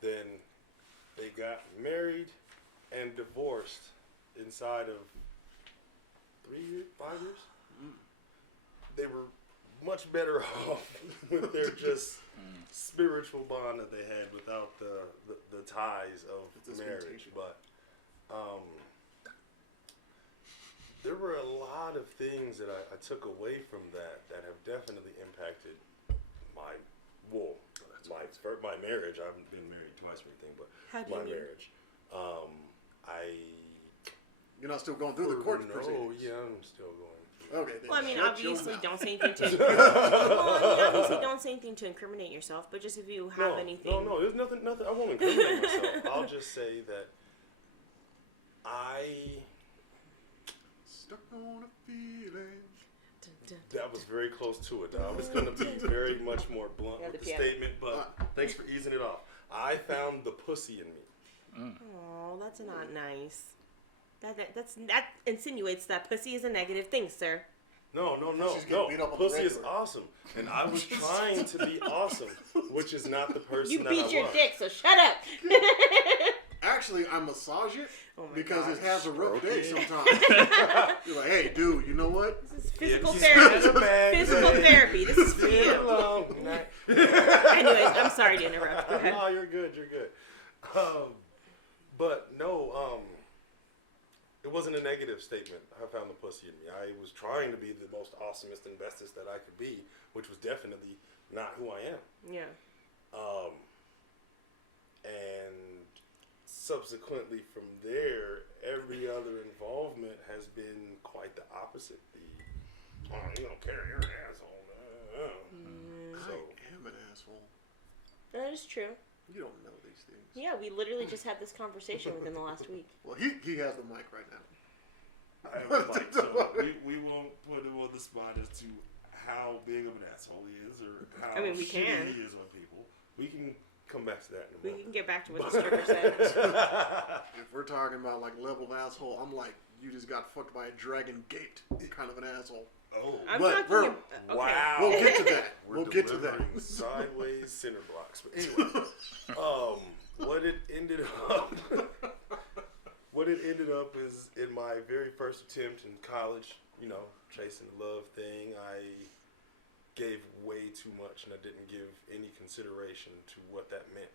Then they got married and divorced inside of 3 years, 5 years. They were much better off with their just spiritual bond that they had without the ties of marriage. But there were a lot of things that I took away from that have definitely impacted my marriage. I haven't been married twice or anything, but my marriage. You're not still going through the court proceedings? Yeah, I'm still going. Okay. Well, I mean, obviously, don't say anything to incriminate yourself. But just if you have anything. No, there's nothing. I won't incriminate myself. I'll just say that stuck on a feeling. That was very close to it. I was going to be very much more blunt with the statement, but thanks for easing it off. I found the pussy in me. Oh, that's not nice. That insinuates that pussy is a negative thing, sir. No. Pussy is awesome, and I was trying to be awesome, which is not the person that I was. You beat your dick, so shut up. Actually, I massage it because it has a rough day sometimes. You're like, hey, dude, you know what? This is physical therapy. Physical therapy. This is for you. Anyways, I'm sorry to interrupt. Go ahead. No, you're good. But no, it wasn't a negative statement. I found the pussy in me. I was trying to be the most awesomest and bestest that I could be, which was definitely not who I am. Yeah. And subsequently from there, every other involvement has been quite the opposite. You don't care, you're an asshole. So, I am an asshole. That is true. You don't know these things. Yeah, we literally just had this conversation within the last week. Well, he has the mic right now. I have a mic, so we won't put him on the spot as to how big of an asshole he is or how we can. he is on people. We can come back to that in a moment. We can get back to what the stripper said. If we're talking about like level of asshole, I'm like, you just got fucked by a dragon gate kind of an asshole. Oh, wow! We'll get to that. We'll get to that. Sideways center blocks. But anyway, what it ended up is in my very first attempt in college. Chasing the love thing. I gave way too much, and I didn't give any consideration to what that meant.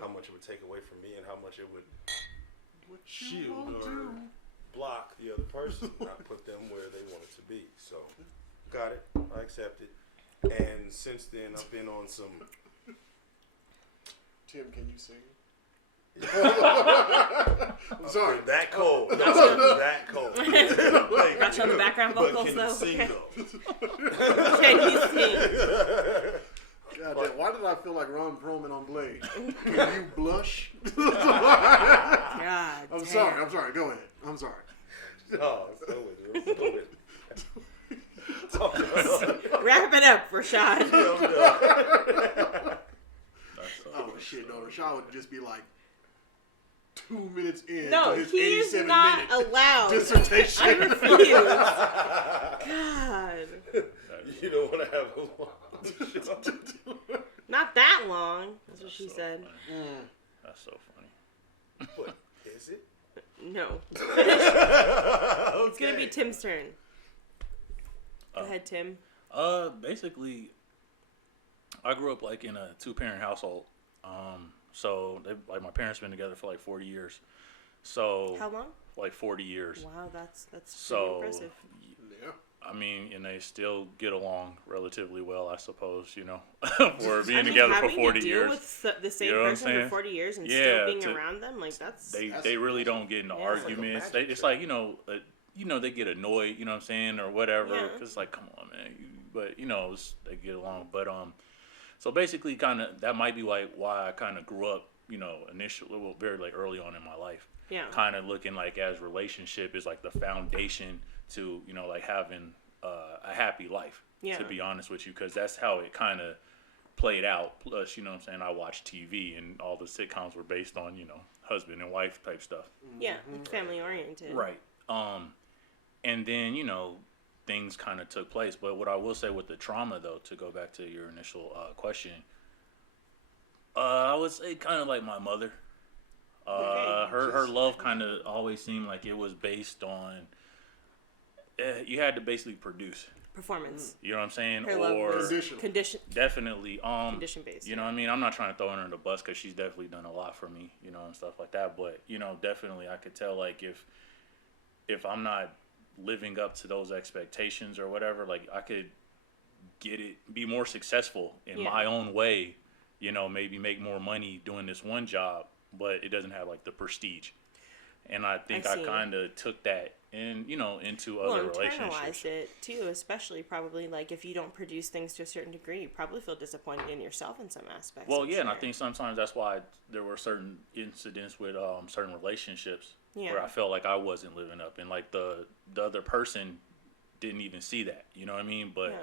How much it would take away from me, and how much it would shield or block the other person, not put them where they wanted to be. So, got it. I accept it. And since then, I've been on some. Tim, can you sing? I'm sorry. That cold. That cold. Not on the background vocals, can though. You sing, though? Can you sing? God damn, why did I feel like Ron Perlman on Blade? Can you blush? God. I'm sorry. Go ahead. I'm sorry. No, it's over. Wrap it up, Rashad. Oh shit, no, Rashad would just be like 2 minutes in No, to his he is 87 not minute allowed. dissertation. I refuse. God. You don't want to have a long show. Not that long. That's what she said. That's so funny. But is it? No. Okay. It's gonna be Tim's turn. Go ahead, Tim. Basically, I grew up like in a 2-parent household. So my parents been together for like 40 years. So How long? like 40 years. Wow, that's pretty So impressive. Yeah. I mean, and they still get along relatively well, I suppose. For being together for 40 years. With the same You know what I'm person for saying? 40 years and Yeah, still being around them, like that's. They really don't get into Yeah. arguments. It's like a magic It's like they get annoyed, you know what I'm saying, or whatever. Yeah. Cause it's like, come on, man. But they get along. But so basically, kind of that might be like why I kind of grew up, initially, very like early on in my life. Yeah. Kind of looking like as relationship is like the foundation to like having a happy life. Yeah. To be honest with you, because that's how it kind of played out. Plus, you know what I'm saying, I watched TV and all the sitcoms were based on husband and wife type stuff. Yeah, like family oriented. Right. And then, things kind of took place. But what I will say with the trauma, though, to go back to your initial question, I would say kind of like my mother. Her love kind of always seemed like it was based on, you had to basically produce. Performance. You know what I'm saying? Her love Or was condition. definitely. Condition based. You know what I mean? I'm not trying to throw her under the bus because she's definitely done a lot for me, and stuff like that. But, definitely I could tell, like, if I'm not living up to those expectations or whatever, like, I could be more successful in my own way, maybe make more money doing this one job, but it doesn't have, like, the prestige. And I think I kind of took that into other relationships. Internalized it too, especially probably like if you don't produce things to a certain degree, you probably feel disappointed in yourself in some aspects. Well, yeah, and I think sometimes that's why there were certain incidents with certain relationships where I felt like I wasn't living up, and like the other person didn't even see that. You know what I mean? But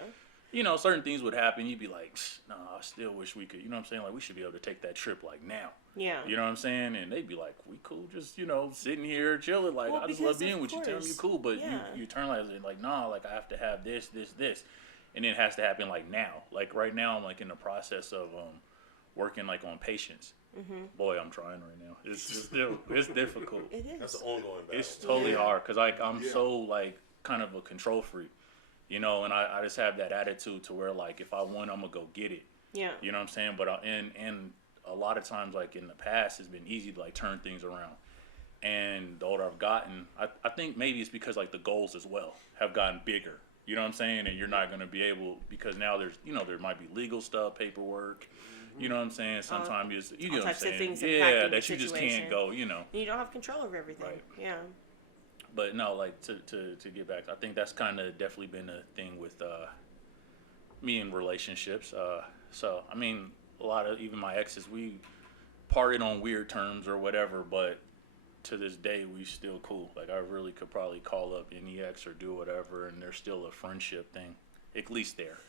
certain things would happen. You'd be like, no, I still wish we could. You know what I'm saying? Like, we should be able to take that trip like now. Yeah. You know what I'm saying? And they'd be like, we cool, just sitting here chilling. Like, I just love being with you. Tell me you cool, but you turn like nah, like I have to have this, and it has to happen like now. Like right now, I'm like in the process of working like on patience. Mm-hmm. Boy, I'm trying right now. It's difficult. It is. That's an ongoing battle. It's totally hard because I'm so like kind of a control freak. And I just have that attitude to where, like, if I want, I'm going to go get it. Yeah. You know what I'm saying? But, and a lot of times, like, in the past, it's been easy to, like, turn things around. And the older I've gotten, I think maybe it's because, like, the goals as well have gotten bigger. You know what I'm saying? And you're not going to be able, because now there's, there might be legal stuff, paperwork. You know what I'm saying? Sometimes you know what I'm saying? Yeah, that you just can't go, And you don't have control over everything. Right. Yeah. But no, like to get back, I think that's kind of definitely been a thing with me in relationships. So I mean, a lot of even my exes, we parted on weird terms or whatever, but to this day we still cool. Like I really could probably call up any ex or do whatever, and there's still a friendship thing, at least there.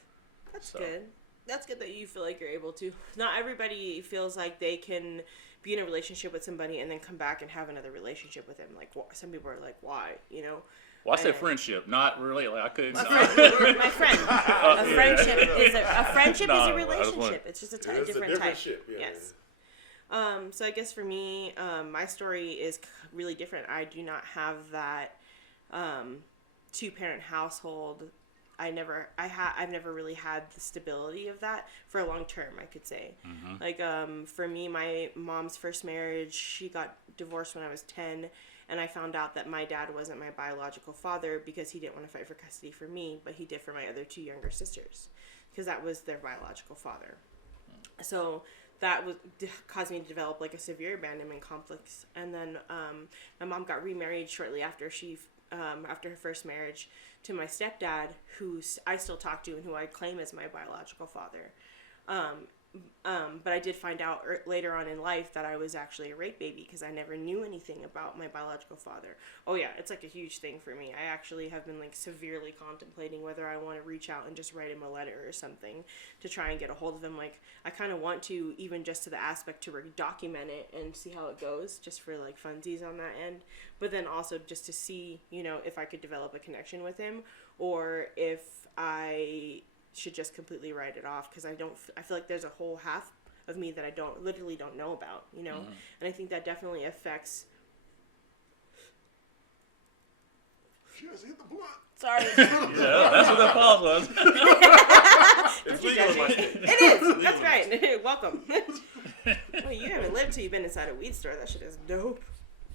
That's good. That's good that you feel like you're able to. Not everybody feels like they can be in a relationship with somebody and then come back and have another relationship with them. Like some people are like, why? Well, I said friendship, not really. Like I couldn't. My friend, a friendship is a relationship. It's just a different type. Yes. So I guess for me, my story is really different. I do not have that 2-parent household. I've never really had the stability of that for a long term, I could say. Like, for me, my mom's first marriage, she got divorced when I was 10, and I found out that my dad wasn't my biological father because he didn't want to fight for custody for me, but he did for my other 2 younger sisters, because that was their biological father. So that caused me to develop like a severe abandonment complex. And then my mom got remarried shortly after after her first marriage to my stepdad, who I still talk to and who I claim as my biological father. But I did find out later on in life that I was actually a rape baby because I never knew anything about my biological father. Oh yeah, it's like a huge thing for me. I actually have been like severely contemplating whether I want to reach out and just write him a letter or something to try and get a hold of him. Like, I kind of want to, even just to the aspect to document it and see how it goes, just for like funsies on that end. But then also just to see, you know, if I could develop a connection with him, or if I should just completely write it off, because I feel like there's a whole half of me that I literally don't know about, you know. And I think that definitely affects. She has hit the blunt. Sorry. Yeah, that's what that pause was. It's legal in my state. It is. That's right. Welcome. Well, you haven't lived till you've been inside a weed store. That shit is dope.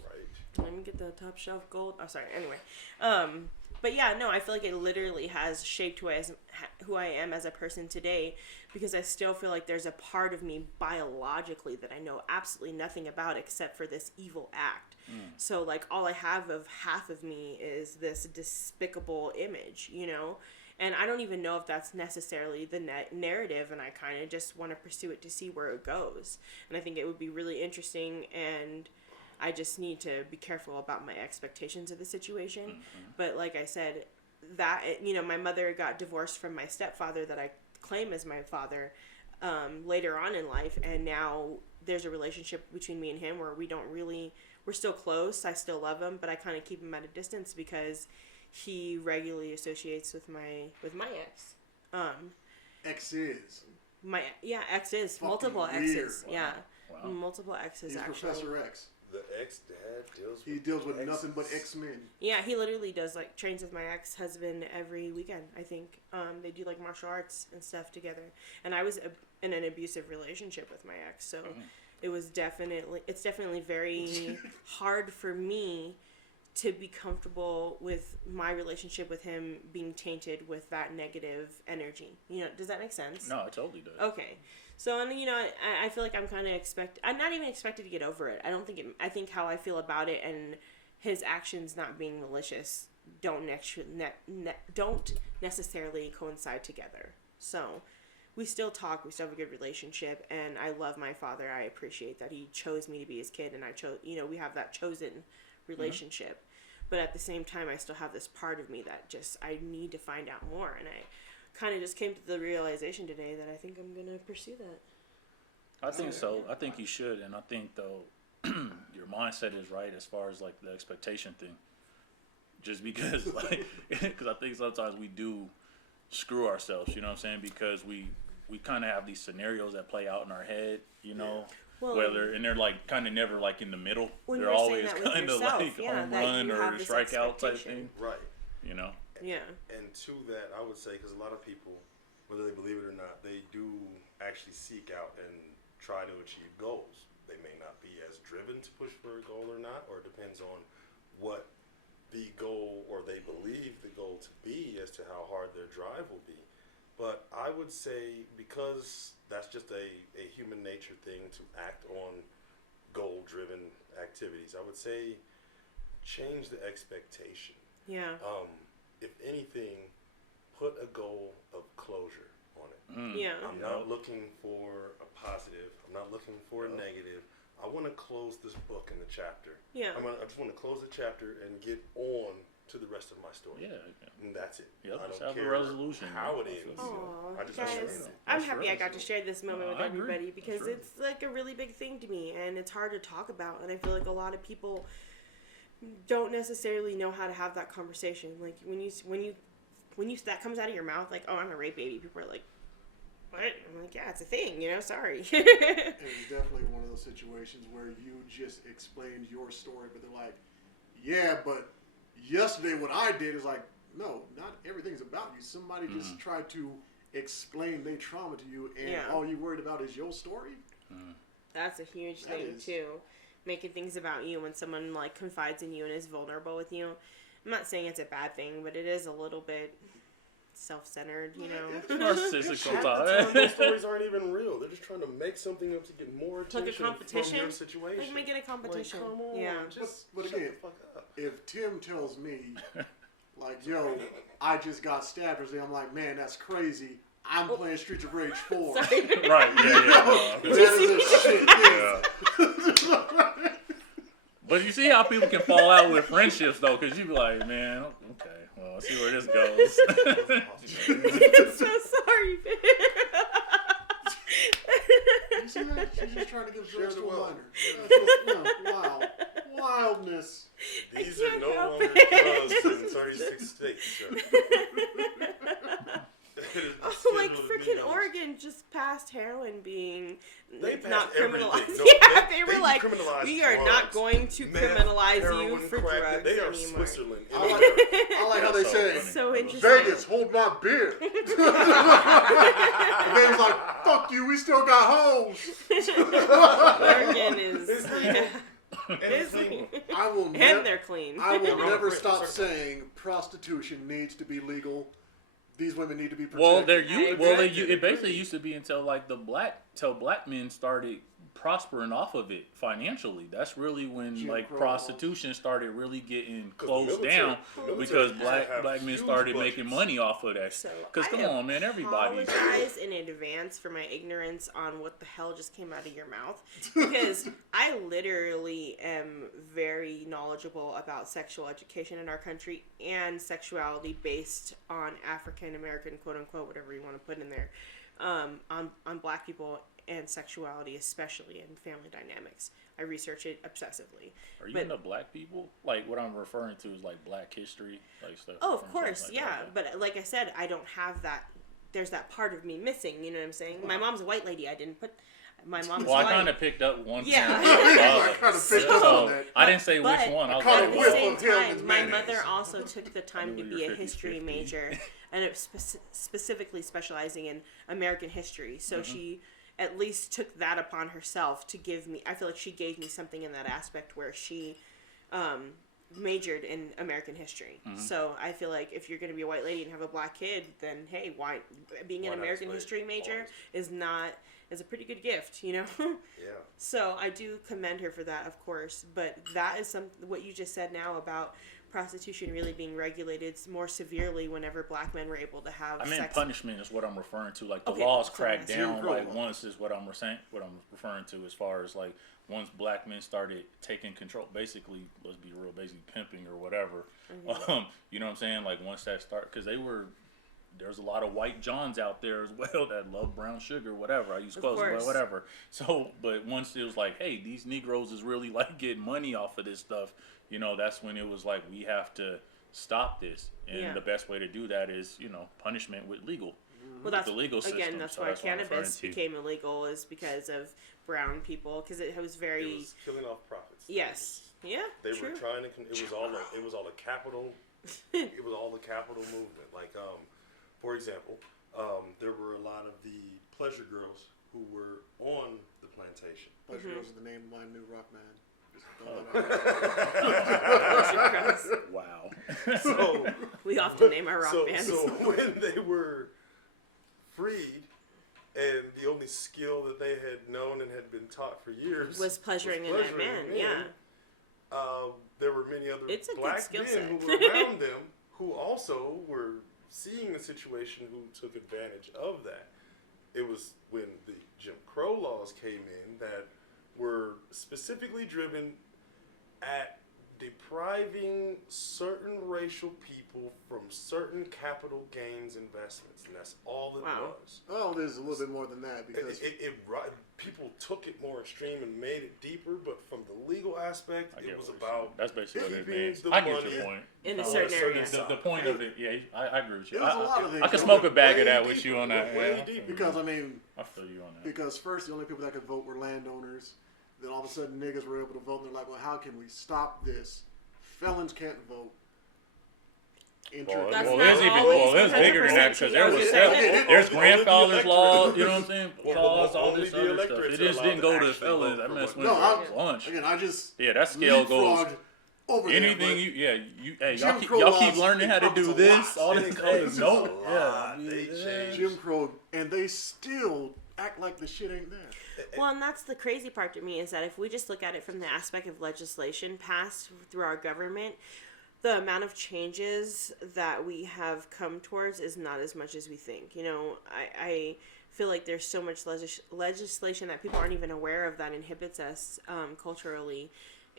Right. Let me get the top shelf gold. Oh, sorry. Anyway, but yeah, no, I feel like it literally has shaped who I am as a person today, because I still feel like there's a part of me biologically that I know absolutely nothing about except for this evil act. So like all I have of half of me is this despicable image, you know, and I don't even know if that's necessarily the narrative, and I kind of just want to pursue it to see where it goes. And I think it would be really interesting, and I just need to be careful about my expectations of the situation. But like I said, that, you know, my mother got divorced from my stepfather that I claim as my father later on in life, and now there's a relationship between me and him where we're still close. I still love him, but I kind of keep him at a distance because he regularly associates with my ex. Exes. Exes. Fucking Multiple weird. exes. Wow. Yeah. Wow. Multiple exes, He's actually. Professor X. The ex-dad Deals with exes. nothing but X-Men. Yeah, he literally does like trains with my ex-husband every weekend, I think. They do like martial arts and stuff together. And I was in an abusive relationship with my ex, so it's definitely very hard for me to be comfortable with my relationship with him being tainted with that negative energy. You know, does that make sense? No, it totally does. Okay. So, and you know, I feel like I'm not even expected to get over it. I think how I feel about it and his actions not being malicious don't necessarily coincide together. So, we still talk, we still have a good relationship, and I love my father. I appreciate that he chose me to be his kid, and we have that chosen relationship. But at the same time, I still have this part of me that I need to find out more, and I kind of just came to the realization today that I think I'm going to pursue that. I think so. I think you should, and I think though your mindset is right as far as like the expectation thing. Just because, because I think sometimes we do screw ourselves. You know what I'm saying? Because we kind of have these scenarios that play out in our head. You know. Well, and they're like kind of never like in the middle. When They're you're always saying that with kind of yourself, like yeah, home that run you or have this strikeout type expectation. thing. Right. You know. Yeah. And to that, I would say, because a lot of people, whether they believe it or not, they do actually seek out and try to achieve goals. They may not be as driven to push for a goal or not, or it depends on what the goal or they believe the goal to be as to how hard their drive will be. But I would say, because that's just a human nature thing to act on goal-driven activities, I would say change the expectation. Yeah. If anything, put a goal of closure on it. Yeah. I'm not looking for a positive. I'm not looking for a negative. I want to close this book in the chapter. Yeah. I just want to close the chapter and get on to the rest of my story. Yeah. And that's it. Yep, I just don't have a care resolution, how man. it ends. Aw, I just guys, know. I'm That's happy I right. got to share this moment with I agree. everybody because That's right. it's like a really big thing to me, and it's hard to talk about. And I feel like a lot of people don't necessarily know how to have that conversation. Like when you that comes out of your mouth, like, "Oh, I'm a rape baby," people are like, "What?" I'm like, "Yeah, it's a thing, you know. Sorry." It was definitely one of those situations where you just explained your story, but they're like, yeah, but yesterday what I did is like, no, not everything's about you. Somebody just tried to explain their trauma to you, and all you worried about is your story. That's a huge thing too. Making things about you when someone like confides in you and is vulnerable with you. I'm not saying it's a bad thing, but it is a little bit self-centered, you know. Narcissistic Half the time, those stories aren't even real. They're just trying to make something up to get more attention Like a competition? from your situation. Like make it a competition. Like, come on, yeah. But shut again, the fuck up. if Tim tells me, like, yo, I just got stabbed, or something, I'm like, man, that's crazy. I'm playing Streets of Rage 4. Sorry. Right, yeah. That is a shit, yeah. But you see how people can fall out with friendships, though, because you be like, man, okay, well, let's see where this goes. I'm so sorry, babe. You see that? She's just trying to give jokes to a minor. Wow. Wildness. These are no help longer it. drugs in 36 states. Oh, like freaking Oregon just passed heroin being not criminalized. No, yeah, they were like, we are drugs. not going to criminalize you for crack, drugs They are anymore. Switzerland. I like how they say, So interesting. Vegas, hold my beer. And they was like, fuck you, we still got hoes. Oregon is, I will and they're clean. I will never stop saying prostitution needs to be legal. These women need to be protected. It basically used to be until like black men started prospering off of it financially. That's really when like prostitution started really getting closed down because black men started making money off of that. Because come on, man, everybody. I apologize in advance for my ignorance on what the hell just came out of your mouth, because I literally am very knowledgeable about sexual education in our country and sexuality based on African American, quote unquote, whatever you want to put in there, on black people and sexuality, especially in family dynamics. I research it obsessively. Are you into black people? Like what I'm referring to is like Black history, like stuff. Oh, of course, yeah. But like I said, I don't have that. There's that part of me missing. You know what I'm saying? My mom's a white lady. I didn't put. My mom's white. I kind of picked up one. Yeah. I kind of picked up on that. I didn't say which one. I was at like, the same time, my mother also took the time to be a history major, and it specifically specializing in American history. So she at least took that upon herself to give me. I feel like she gave me something in that aspect where she majored in American history. So I feel like if you're going to be a white lady and have a black kid, then hey, why being an American history major is a pretty good gift, you know? Yeah. So I do commend her for that, of course. But that is what you just said now about prostitution really being regulated more severely whenever black men were able to have sex. Punishment is what I'm referring to. Like the laws cracked down like once is what I'm referring to as far as like once black men started taking control, basically, let's be real, basically pimping or whatever. You know what I'm saying? Like once that started, because there's a lot of white Johns out there as well that love brown sugar, whatever. I use clothes, but whatever. So, but once it was like, hey, these Negroes is really like getting money off of this stuff, you know, that's when it was like, we have to stop this. And the best way to do that is, you know, punishment with legal. Well, that's the legal system. Again, that's why cannabis became illegal, is because of brown people, because it was very. It was killing off profits. Yes. Yeah. They were trying to. It was all a capital. It was all the capital movement. Like, for example, there were a lot of the pleasure girls who were on the plantation. Pleasure Girls is the name of my new rock band. Wow. So we often name our rock bands. So when they were freed, and the only skill that they had known and had been taught for years was pleasuring in that man. Yeah. There were many other It's a black good men skill who set. were around them who also were seeing the situation, who took advantage of that. It was when the Jim Crow laws came in that were specifically driven at depriving certain racial people from certain capital gains investments, and that's all it was. Oh, there's a little bit more than that, because people took it more extreme and made it deeper, but from the legal aspect, it was about that's basically what it means. the I get money your point. In a certain area. The point of it, yeah, I agree with you. It was a lot of things. I could smoke a bag of that with you on that. Way deeper. Because, I mean, I feel you on that. Because first, the only people that could vote were landowners. Then all of a sudden, niggas were able to vote, and they're like, well, how can we stop this? Felons can't vote. It's bigger than that because there's grandfather's law, you know what I'm saying? Laws, all this other stuff. It just didn't go to fellas. That mess went to lunch. Again, that scale goes. Over anything there, y'all keep learning how to do this. All this, Jim Crow, and they still act like the shit ain't there. Well, and that's the crazy part to me is that if we just look at it from the aspect of legislation passed through our government, the amount of changes that we have come towards is not as much as we think. You know, I feel like there's so much legislation that people aren't even aware of that inhibits us culturally.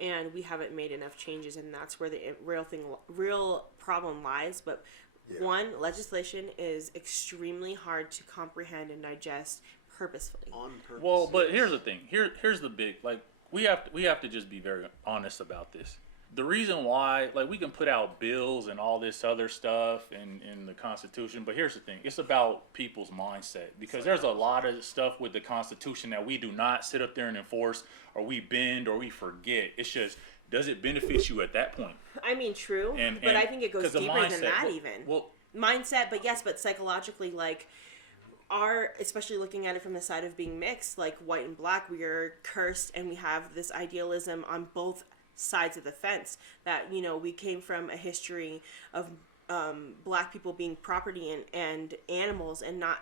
And we haven't made enough changes, and that's where the real problem lies. But one, legislation is extremely hard to comprehend and digest purposefully. On purpose. Well, but here's the thing. Here's the big, like, we have to just be very honest about this. The reason why, like, we can put out bills and all this other stuff in the Constitution, but here's the thing. It's about people's mindset, because there's a lot of stuff with the Constitution that we do not sit up there and enforce, or we bend, or we forget. It's just, does it benefit you at that point? I mean, true, but I think it goes deeper than that even. Well, mindset, but psychologically, like, especially looking at it from the side of being mixed, like white and black, we are cursed, and we have this idealism on both sides of the fence that, you know, we came from a history of black people being property and animals and not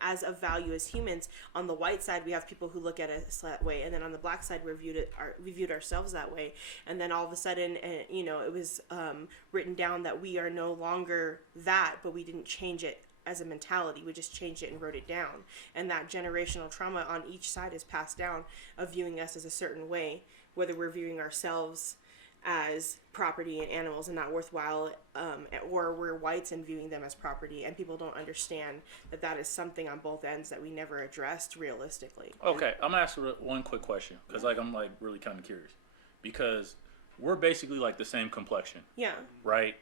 as of value as humans. On the white side, we have people who look at us that way, and then on the black side, we viewed ourselves that way. And then all of a sudden, you know, it was written down that we are no longer that, but we didn't change it as a mentality. We just changed it and wrote it down. And that generational trauma on each side is passed down of viewing us as a certain way, whether we're viewing ourselves as property and animals and not worthwhile, or we're whites and viewing them as property. And people don't understand that is something on both ends that we never addressed realistically. Okay, I'm gonna ask one quick question, because I'm really kind of curious, because we're basically like the same complexion. Yeah. Right?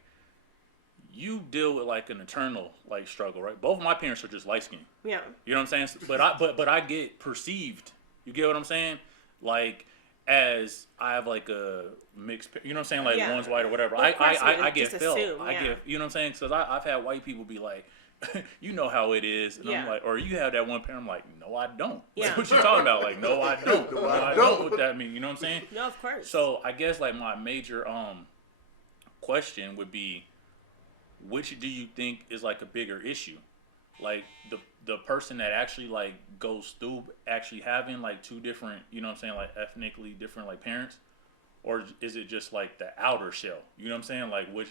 You deal with like an eternal like struggle, right? Both of my parents are just light skinned. Yeah. You know what I'm saying? But I get perceived. You get what I'm saying? Like, as I have like a mixed, you know what I'm saying? Like, one's white or whatever. Well, I get felt. Assume, I get, you know what I'm saying? Because I've had white people be like, you know how it is. And I'm like, or you have that one parent, I'm like, no, I don't. Yeah. Like, what you talking about? Like, no, I don't. No, I don't. What that mean? You know what I'm saying? No, of course. So I guess like my major question would be, which do you think is like a bigger issue? Like the person that actually like goes through actually having like two different, you know what I'm saying, like ethnically different like parents, or is it just like the outer shell? You know what I'm saying? Like which,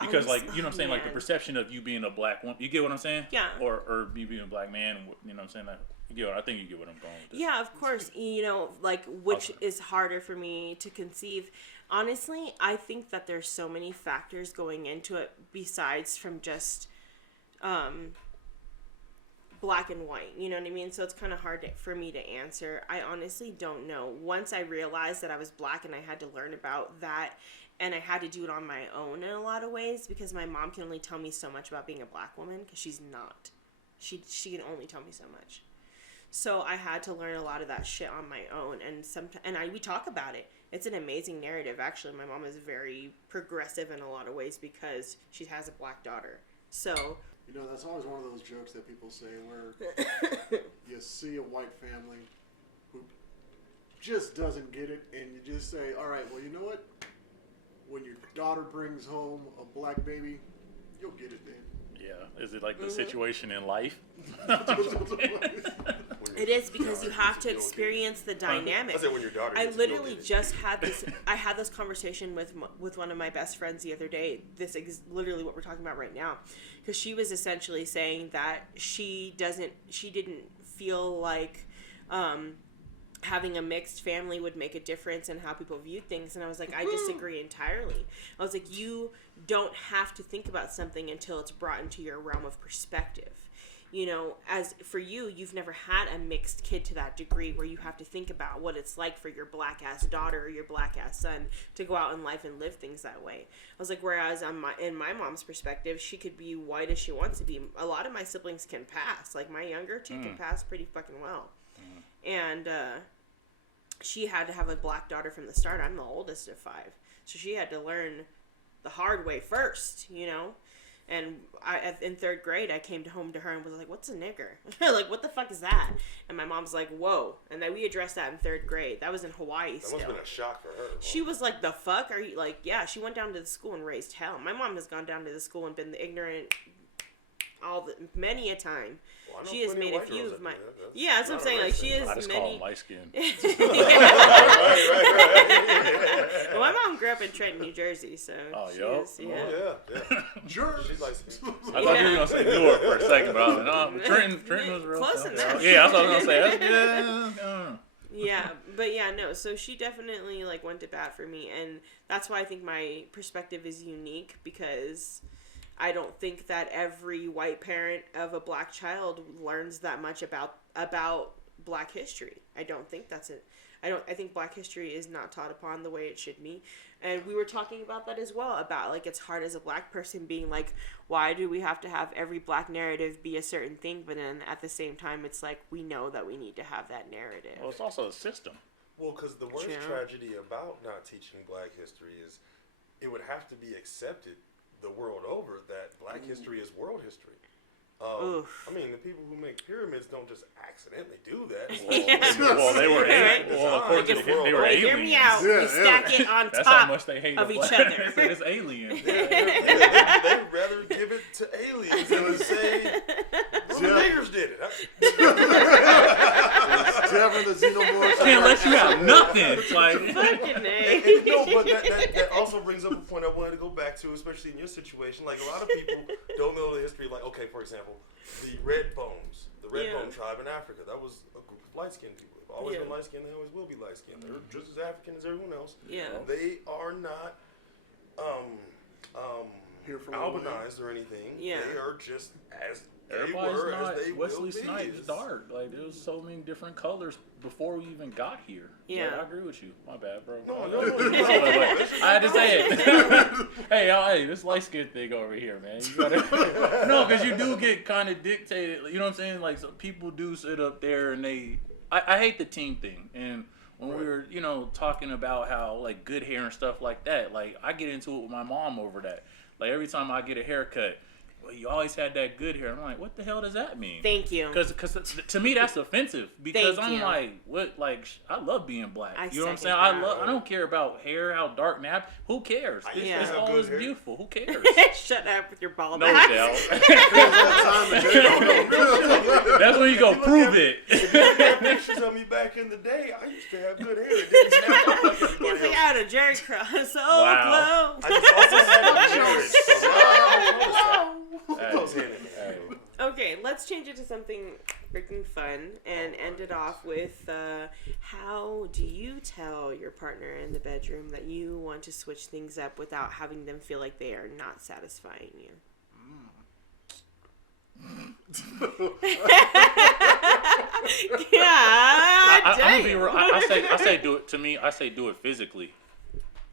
because like, you know what I'm saying, like the perception of you being a black woman, you get what I'm saying? Yeah. Or you being a black man, you know what I'm saying? Like, I think you get what I'm going with this. Yeah, of course. You know, like, which is harder for me to conceive. Honestly, I think that there's so many factors going into it besides from just black and white. You know what I mean? So it's kind of hard for me to answer. I honestly don't know. Once I realized that I was black and I had to learn about that, and I had to do it on my own in a lot of ways, because my mom can only tell me so much about being a black woman, because she's not. She can only tell me so much. So I had to learn a lot of that shit on my own, and we talk about it. It's an amazing narrative, actually. My mom is very progressive in a lot of ways because she has a black daughter. So, you know, that's always one of those jokes that people say where you see a white family who just doesn't get it, and you just say, all right, well, you know what? When your daughter brings home a black baby, you'll get it then. Yeah. Is it like the situation in life? It is, because you have to experience the dynamic. I literally just had this. I had this conversation with one of my best friends the other day. This is literally what we're talking about right now, because she was essentially saying that she didn't feel like having a mixed family would make a difference in how people view things. And I was like, I disagree entirely. I was like, you don't have to think about something until it's brought into your realm of perspective. You know, as for you, you've never had a mixed kid to that degree where you have to think about what it's like for your black ass daughter or your black ass son to go out in life and live things that way. I was like, whereas in my mom's perspective, she could be white as she wants to be. A lot of my siblings can pass. Like, my younger two can pass pretty fucking well. And she had to have a black daughter from the start. I'm the oldest of 5. So she had to learn the hard way first, you know? And in 3rd grade, I came home to her and was like, what's a nigger? Like, what the fuck is that? And my mom's like, whoa. And then we addressed that in 3rd grade. That was in Hawaii still. That must have been a shock for her. She was like, the fuck? Are you like, yeah, she went down to the school and raised hell. My mom has gone down to the school and been the ignorant many a time. Well, she has made a few of my... Yeah, that's what I'm saying. right Like, she is I just many... call them light skin. right. Well, my mom grew up in Trenton, New Jersey, so... Oh, she yo. is, yeah. Oh, yeah. Jersey. She's like, I thought you were going to say Newark for a second, but I was like, no, Trenton was real Close tough. enough. Yeah, that's what I was going to say. That's good. Yeah, but yeah, no, so she definitely, like, went to bat for me, and that's why I think my perspective is unique, because I don't think that every white parent of a black child learns that much about black history. I don't think that's it. I think black history is not taught upon the way it should be. And we were talking about that as well, about, like, it's hard as a black person being like, why do we have to have every black narrative be a certain thing? But then at the same time, it's like, we know that we need to have that narrative. Well, it's also a system. well, because the worst Yeah. tragedy about not teaching black history is it would have to be accepted the world over that black history is world history. Oof. I mean, the people who make pyramids don't just accidentally do that. Well, they were Right. well, according to Well, they were Wait, aliens. hear me out. Yeah, we stack it on That's how top much they hate of the each black. other. They said it's aliens. They'd rather give it to aliens than say, well, the niggers did it. It's Devin the Xenomorph. Can't let you have nothing. It's like, Fucking And, A. no, but that also brings up a point I wanted to go back to, especially in your situation. Like, a lot of people don't know the history. Like, okay, for example, the Red Bones, the Red Bone tribe in Africa. That was a group of light-skinned people. They've always been light-skinned. They always will be light-skinned. They're just as African as everyone else. Yeah. They are not Here from albinized or anything. Yeah. They are just as they everybody's were not as they Wesley will be. Snipes dark. Like, there was so many different colors before we even got here. Yeah. Like, I agree with you. My bad, bro. No, I had to say it. Hey, y'all, hey, this light skin thing over here, man. You gotta, no, because you do get kind of dictated. You know what I'm saying? Like, some people do sit up there and I hate the team thing. And when we were, talking about how, like, good hair and stuff like that, like, I get into it with my mom over that. Like, every time I get a haircut, well, you always had that good hair. I'm like, what the hell does that mean? Thank you. Because to me that's offensive. Because Thank I'm you. like, what? Like, I love being black. I You know what I'm second saying? that. I don't care about hair, how dark nap. Who cares? It's, used to it's have all good is hair. beautiful. Who cares? Shut up with your bald No ass. doubt. Time of day. That's when you go prove it. Pictures of me back in the day, I used to have good hair. It didn't sound like It's everybody like else. out of Jerry Cross. So Wow. close. I just also had a beard, so now I goes hand in hand. Hey, Okay, let's change it to something freaking fun and end it off with how do you tell your partner in the bedroom that you want to switch things up without having them feel like they are not satisfying you? Yeah, I'm gonna be damn. real. I say do it. To me, I say do it physically.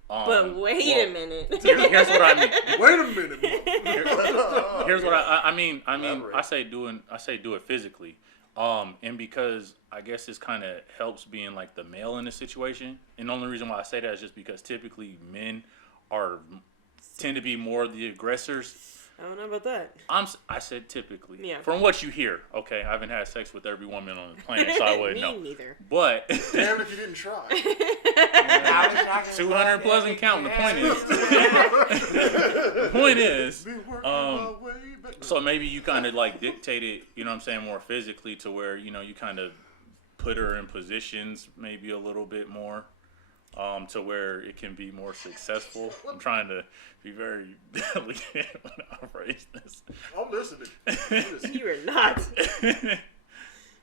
But wait a minute. Here's what I mean. Wait a minute. Here's what I mean. Elaborate. I say do it physically. And because I guess this kind of helps being like the male in the situation. And the only reason why I say that is just because typically men tend to be more the aggressors. I don't know about that. I said typically. Yeah. From what you hear, okay. I haven't had sex with every woman on the planet, so I wouldn't Me know. neither. But Damn if you didn't try. 200 plus and counting. The point is, Be working my way back. so maybe you kind of like dictate it, you know what I'm saying, more physically to where, you kind of put her in positions maybe a little bit more to where it can be more successful. I'm trying to be very delicate when I phrase this. I'm listening. You are not.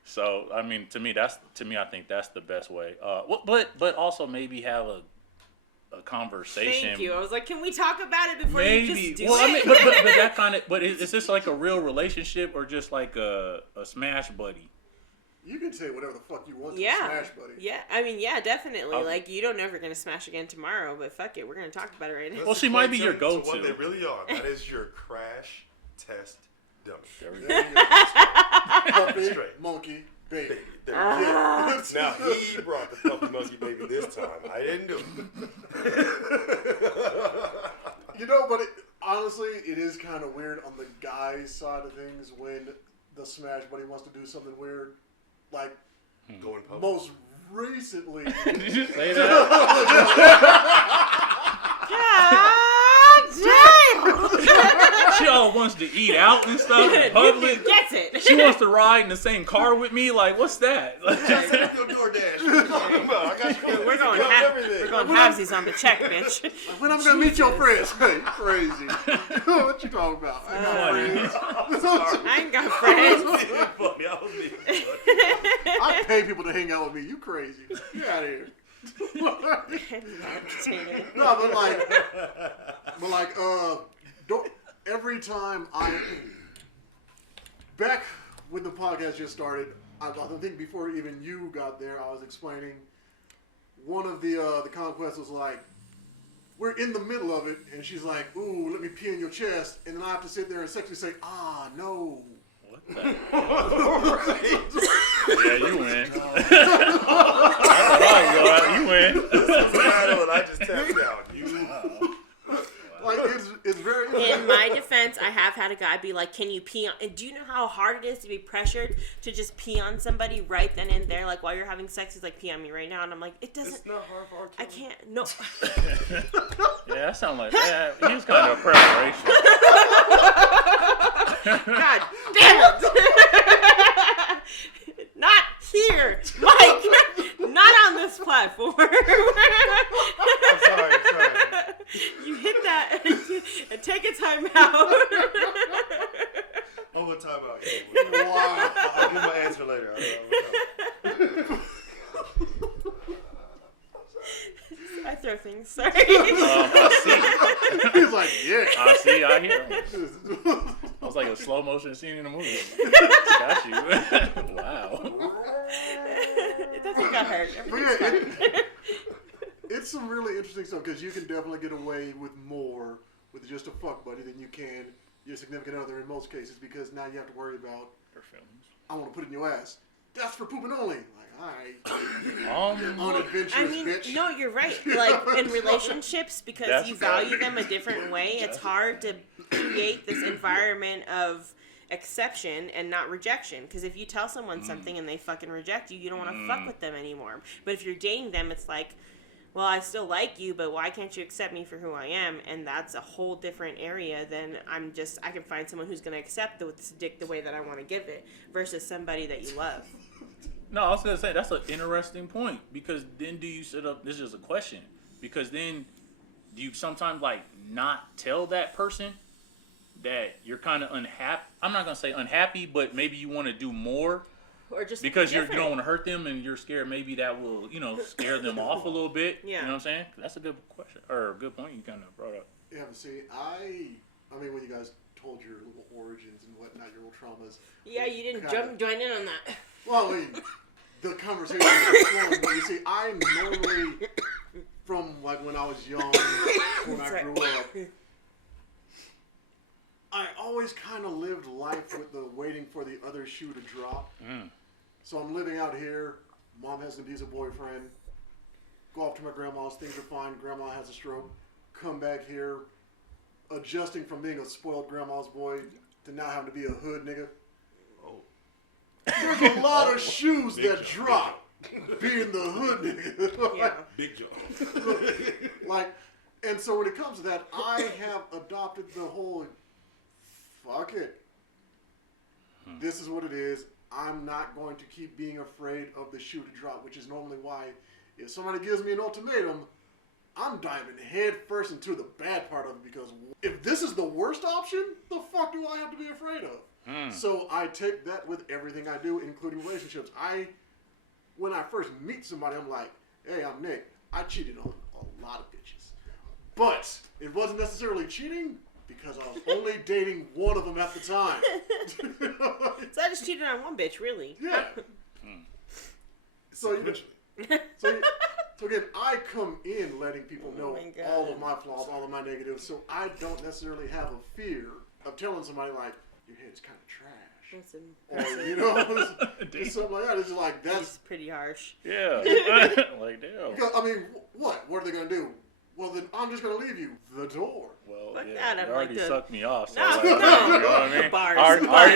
So, I mean, to me, I think that's the best way. But also maybe have a conversation. Thank you. I was like, can we talk about it before Maybe. you just do Well, it? I mean, but that kind of. But is this like a real relationship or just like a smash buddy? You can say whatever the fuck you want to Yeah. Smash Buddy. Yeah, I mean, yeah, definitely. Okay. Like, you don't know if you're going to smash again tomorrow, but fuck it, we're going to talk about it right now. Well, she might be your To what go-to. they really are. That is your crash test dummy. There we go. There you go. Puppy, Straight. monkey, baby. There you go. Ah. Now he brought the puppy monkey baby this time. I didn't do it. You know, but honestly, it is kind of weird on the guy's side of things when the smash buddy wants to do something weird. Like, Going public. most recently. Did you say that? She all wants to eat out and stuff in public. Gets it. She wants to ride in the same car with me. Like, what's that? Set up your DoorDash. What are you talking about? I got you. We're going halvesies on the check, bitch. When I'm gonna meet your friends? Hey, you crazy. What you talking about? I got friends. I ain't got friends. Funny. I was being funny. I pay people to hang out with me. You crazy. Get out of here. No, but like, don't, every time back when the podcast just started, I think before even you got there, I was explaining one of the conquests was like, we're in the middle of it, and she's like, ooh, let me pee in your chest, and then I have to sit there and sexually say, ah, no. What the? Yeah, you win. You win. I just tapped out. Like, it's very... In my defense, I have had a guy be like, can you pee on... And do you know how hard it is to be pressured to just pee on somebody right then and there? Like, while you're having sex, he's like, pee on me right now. And I'm like, it doesn't... It's not hard for our I can't... No. Yeah, that sounds like... Yeah, he was kind of a preparation. God damn it! Not here, Mike. Not on this platform. I'm sorry. You hit that and take a time out. I'm gonna time out. Wow. I'll give my answer later. I throw things. Sorry. I see. He's like, yeah. I see. I hear him. I was like a slow motion scene in the movie. Got you. Wow. It doesn't got hurt. But Everything's fine. It's some really interesting stuff because you can definitely get away with more with just a fuck buddy than you can your significant other in most cases because now you have to worry about Her feelings. I want to put it in your ass. That's for pooping only. Like, all right, unadventurous I mean, bitch. no, you're right. Like in relationships, because That's you fair. value them a different way, it's hard to create this environment of exception and not rejection. Because if you tell someone something and they fucking reject you, you don't want to fuck with them anymore. But if you're dating them, it's like, well, I still like you, but why can't you accept me for who I am? And that's a whole different area than I can find someone who's going to accept the dick the way that I want to give it versus somebody that you love. No, I was going to say, that's an interesting point. Because then do you set up, this is a question. Because then do you sometimes, like, not tell that person that you're kind of unhappy? I'm not going to say unhappy, but maybe you want to do more. Or just Because you don't want to hurt them and you're scared maybe that will, scare them off a little bit. Yeah. You know what I'm saying? That's a good question. Or a good point you kind of brought up. Yeah, but see, I mean, when you guys told your little origins and whatnot, your little traumas. Yeah, you didn't kinda- join in on that. Well, I mean, the conversation was flowing, but you see, I normally, from like when I was young, when I grew up, I always kind of lived life with the waiting for the other shoe to drop. So I'm living out here. Mom has an abusive boyfriend. Go off to my grandma's. Things are fine. Grandma has a stroke. Come back here, adjusting from being a spoiled grandma's boy to now having to be a hood nigga. Oh. There's a lot of shoes that drop being the hood nigga. Yeah. Big jump. And so when it comes to that, I have adopted the whole, fuck it. This is what it is. I'm not going to keep being afraid of the shoe to drop, which is normally why if somebody gives me an ultimatum, I'm diving head first into the bad part of it because if this is the worst option, the fuck do I have to be afraid of? So I take that with everything I do, including relationships. When I first meet somebody, I'm like, hey, I'm Nick. I cheated on a lot of bitches. But it wasn't necessarily cheating because I was only dating one of them at the time. So I just cheated on one bitch, really. Yeah. So again, I come in letting people know all of my flaws, all of my negatives, so I don't necessarily have a fear of telling somebody like, your head's kind of trash. Or, it's something like that. It's just like, That's pretty harsh. Yeah. Like, damn. Because, I mean, what? What are they going to do? Well, then I'm just gonna leave you the door. Well, Fuck yeah, that, you I'm already like the- sucked me off. So No, like, no. you know what I mean? Bars,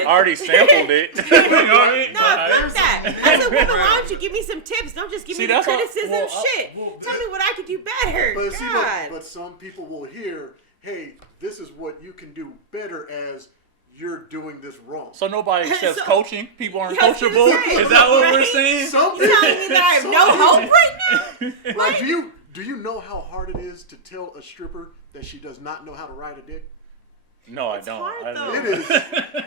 Already sampled it. You know what I mean? No, fuck that. As a woman, why don't you give me some tips? Don't just give See, me the that's what- criticism well, shit. Tell me what I could do better. But see, God. but some people will hear, "Hey, this is what you can do better as you're doing this wrong." So nobody accepts So- coaching? People aren't Yeah, I was gonna coachable? say, Is that what we're right? saying? Some You telling me that I have no hope right now? Like, do you know how hard it is to tell a stripper that she does not know how to ride a dick? No, I It's don't. hard, I though. don't. It is.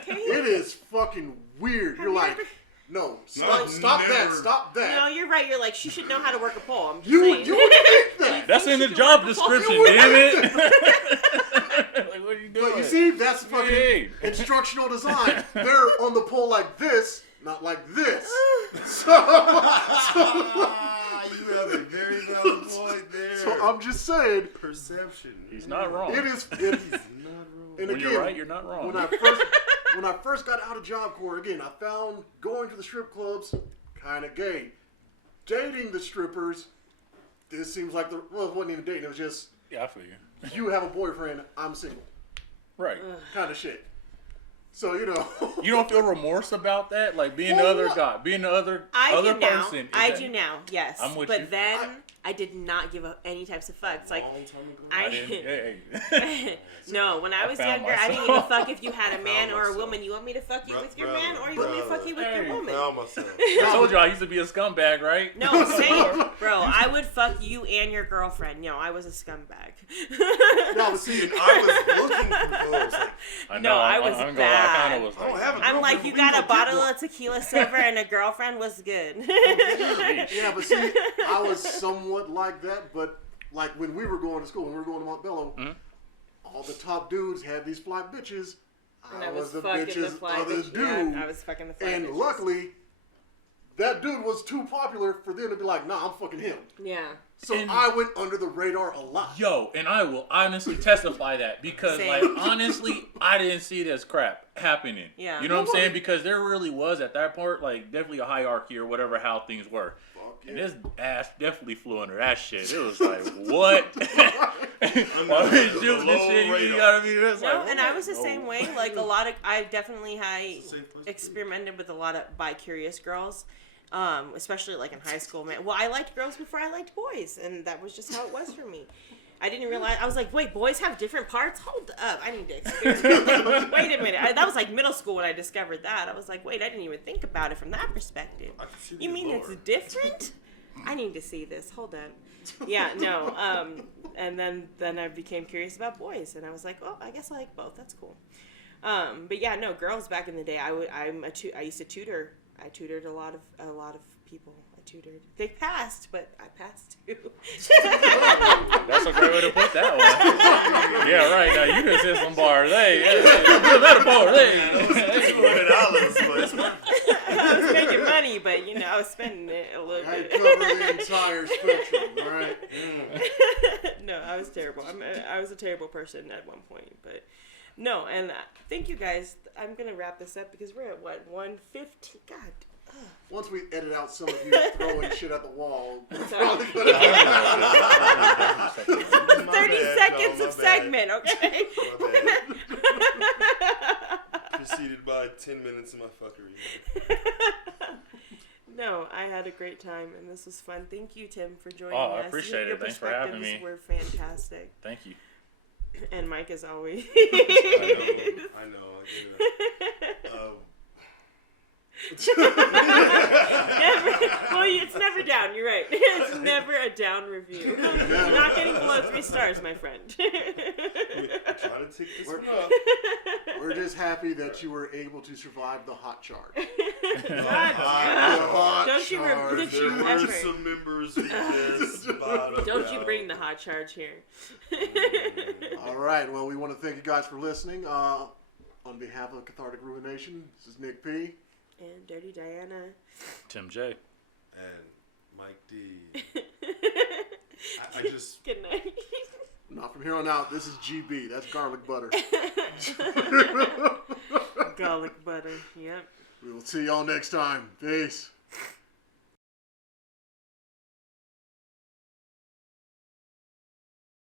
Can you- It is fucking weird. You're you like, ever- no, No, stop that, never. stop that. No, you're right. You're like, she should know how to work a pole. I'm just You saying. would think that. That's in the You job work a description, You would damn think it. Like, what are you doing? But you see, that's fucking Hey. instructional design. They're on the pole like this, not like this. You have a very valid point there. So I'm just saying, Perception. He's not wrong. it is. Not wrong. And When again, you're right, you're not wrong. when I first got out of Job Corps, again, I found going to the strip clubs kind of gay. Dating the strippers, this seems like it wasn't even dating. It was just Yeah, I feel you. you have a boyfriend, I'm single, Right. kind of shit. So you know, You don't feel remorse about that? Like being the Well, other what? guy, being the other I other do now. person. I do now. Yes. I'm with but you. then I did not give up any types of fucks. Like Long time ago. I didn't. Hey. no, when I was found younger, I didn't give a myself. fuck if you had a man found or a myself. woman. You want me to fuck you with your Brother, man, or you want me to fuck you with Hey. your woman? Found myself. I told you I used to be a scumbag, right? No, same, bro. I would fuck you and your girlfriend. No, I was a scumbag. no, but see, And I was looking for those. Like, I No, I was I bad. kind of was I don't like, have a I'm like, girlfriend, you we got go a get bottle one. of tequila silver and a girlfriend was good. yeah, but see, I was somewhat like that. But like when we were going to school, when we were going to Montbello, all the top dudes had these fly bitches. And I was the fucking bitches fly other bitch. dude. Yeah, I was fucking the fly And bitches. luckily, that dude was too popular for them to be like, nah, I'm fucking him. Yeah. So And- I went under the radar a lot. yo, and I will honestly testify that because, Same. like, honestly, I didn't see it as crap happening. Yeah. You know what I'm saying? Because there really was at that part, like, definitely a hierarchy or whatever how things were. Fuck And yeah. this ass definitely flew under that shit. It was like, what? Why we shooting this shit? You gotta be this. No, like, and I was the oh. same way. Like a lot of, I definitely had It's the same place. experimented with a lot of bi-curious girls, especially like in high school. Man, well, I liked girls before I liked boys, and that was just how it was for me. I didn't realize. I was like, wait, boys have different parts. Hold up, I need to experiment. Wait a minute. That was like middle school when I discovered that. I was like, wait, I didn't even think about it from that perspective. I can see You the mean lower. it's different? I need to see this. Hold on. Yeah, no. And then I became curious about boys, and I was like, well, I guess I like both. That's cool. But yeah, no, girls back in the day. I used to tutor. I tutored a lot of people. I tutored. They passed, but I passed too. That's a great way to put that one. Yeah, right. Now you just hit some bars. Hey, good metaphor. Hey. I was making money, but you know, I was spending it a little I bit. cover the entire spectrum, all right? No, I was terrible. I was a terrible person at one point, but no. And thank you guys. I'm gonna wrap this up because we're at what 1:15. God. Once we edit out some of you throwing shit at the wall, Sorry. 30 bad, seconds y'all, of my bad. segment, okay? My bad. Preceded by 10 minutes of my fuckery. No, I had a great time, and this was fun. Thank you, Tim, for joining Oh, us. I appreciate Your it. Thanks for having perspectives me. were fantastic. Thank you. And Mike, as always. I know. Well, it's never down. You're right. It's never a down review. You're not getting below 3 stars, my friend. I'm trying to take this one up. we're just happy that you were able to survive the hot charge. Hot Don't you charge. did There you were ever? some members who just bottomed Don't you out. bring the hot charge here. All right, well, we want to thank you guys for listening. On behalf of Cathartic Ruination, this is Nick P. And Dirty Diana. Tim J. And Mike D. I just... Good night. Now, from here on out, this is GB. That's garlic butter. Garlic butter. Yep. We will see y'all next time. Peace.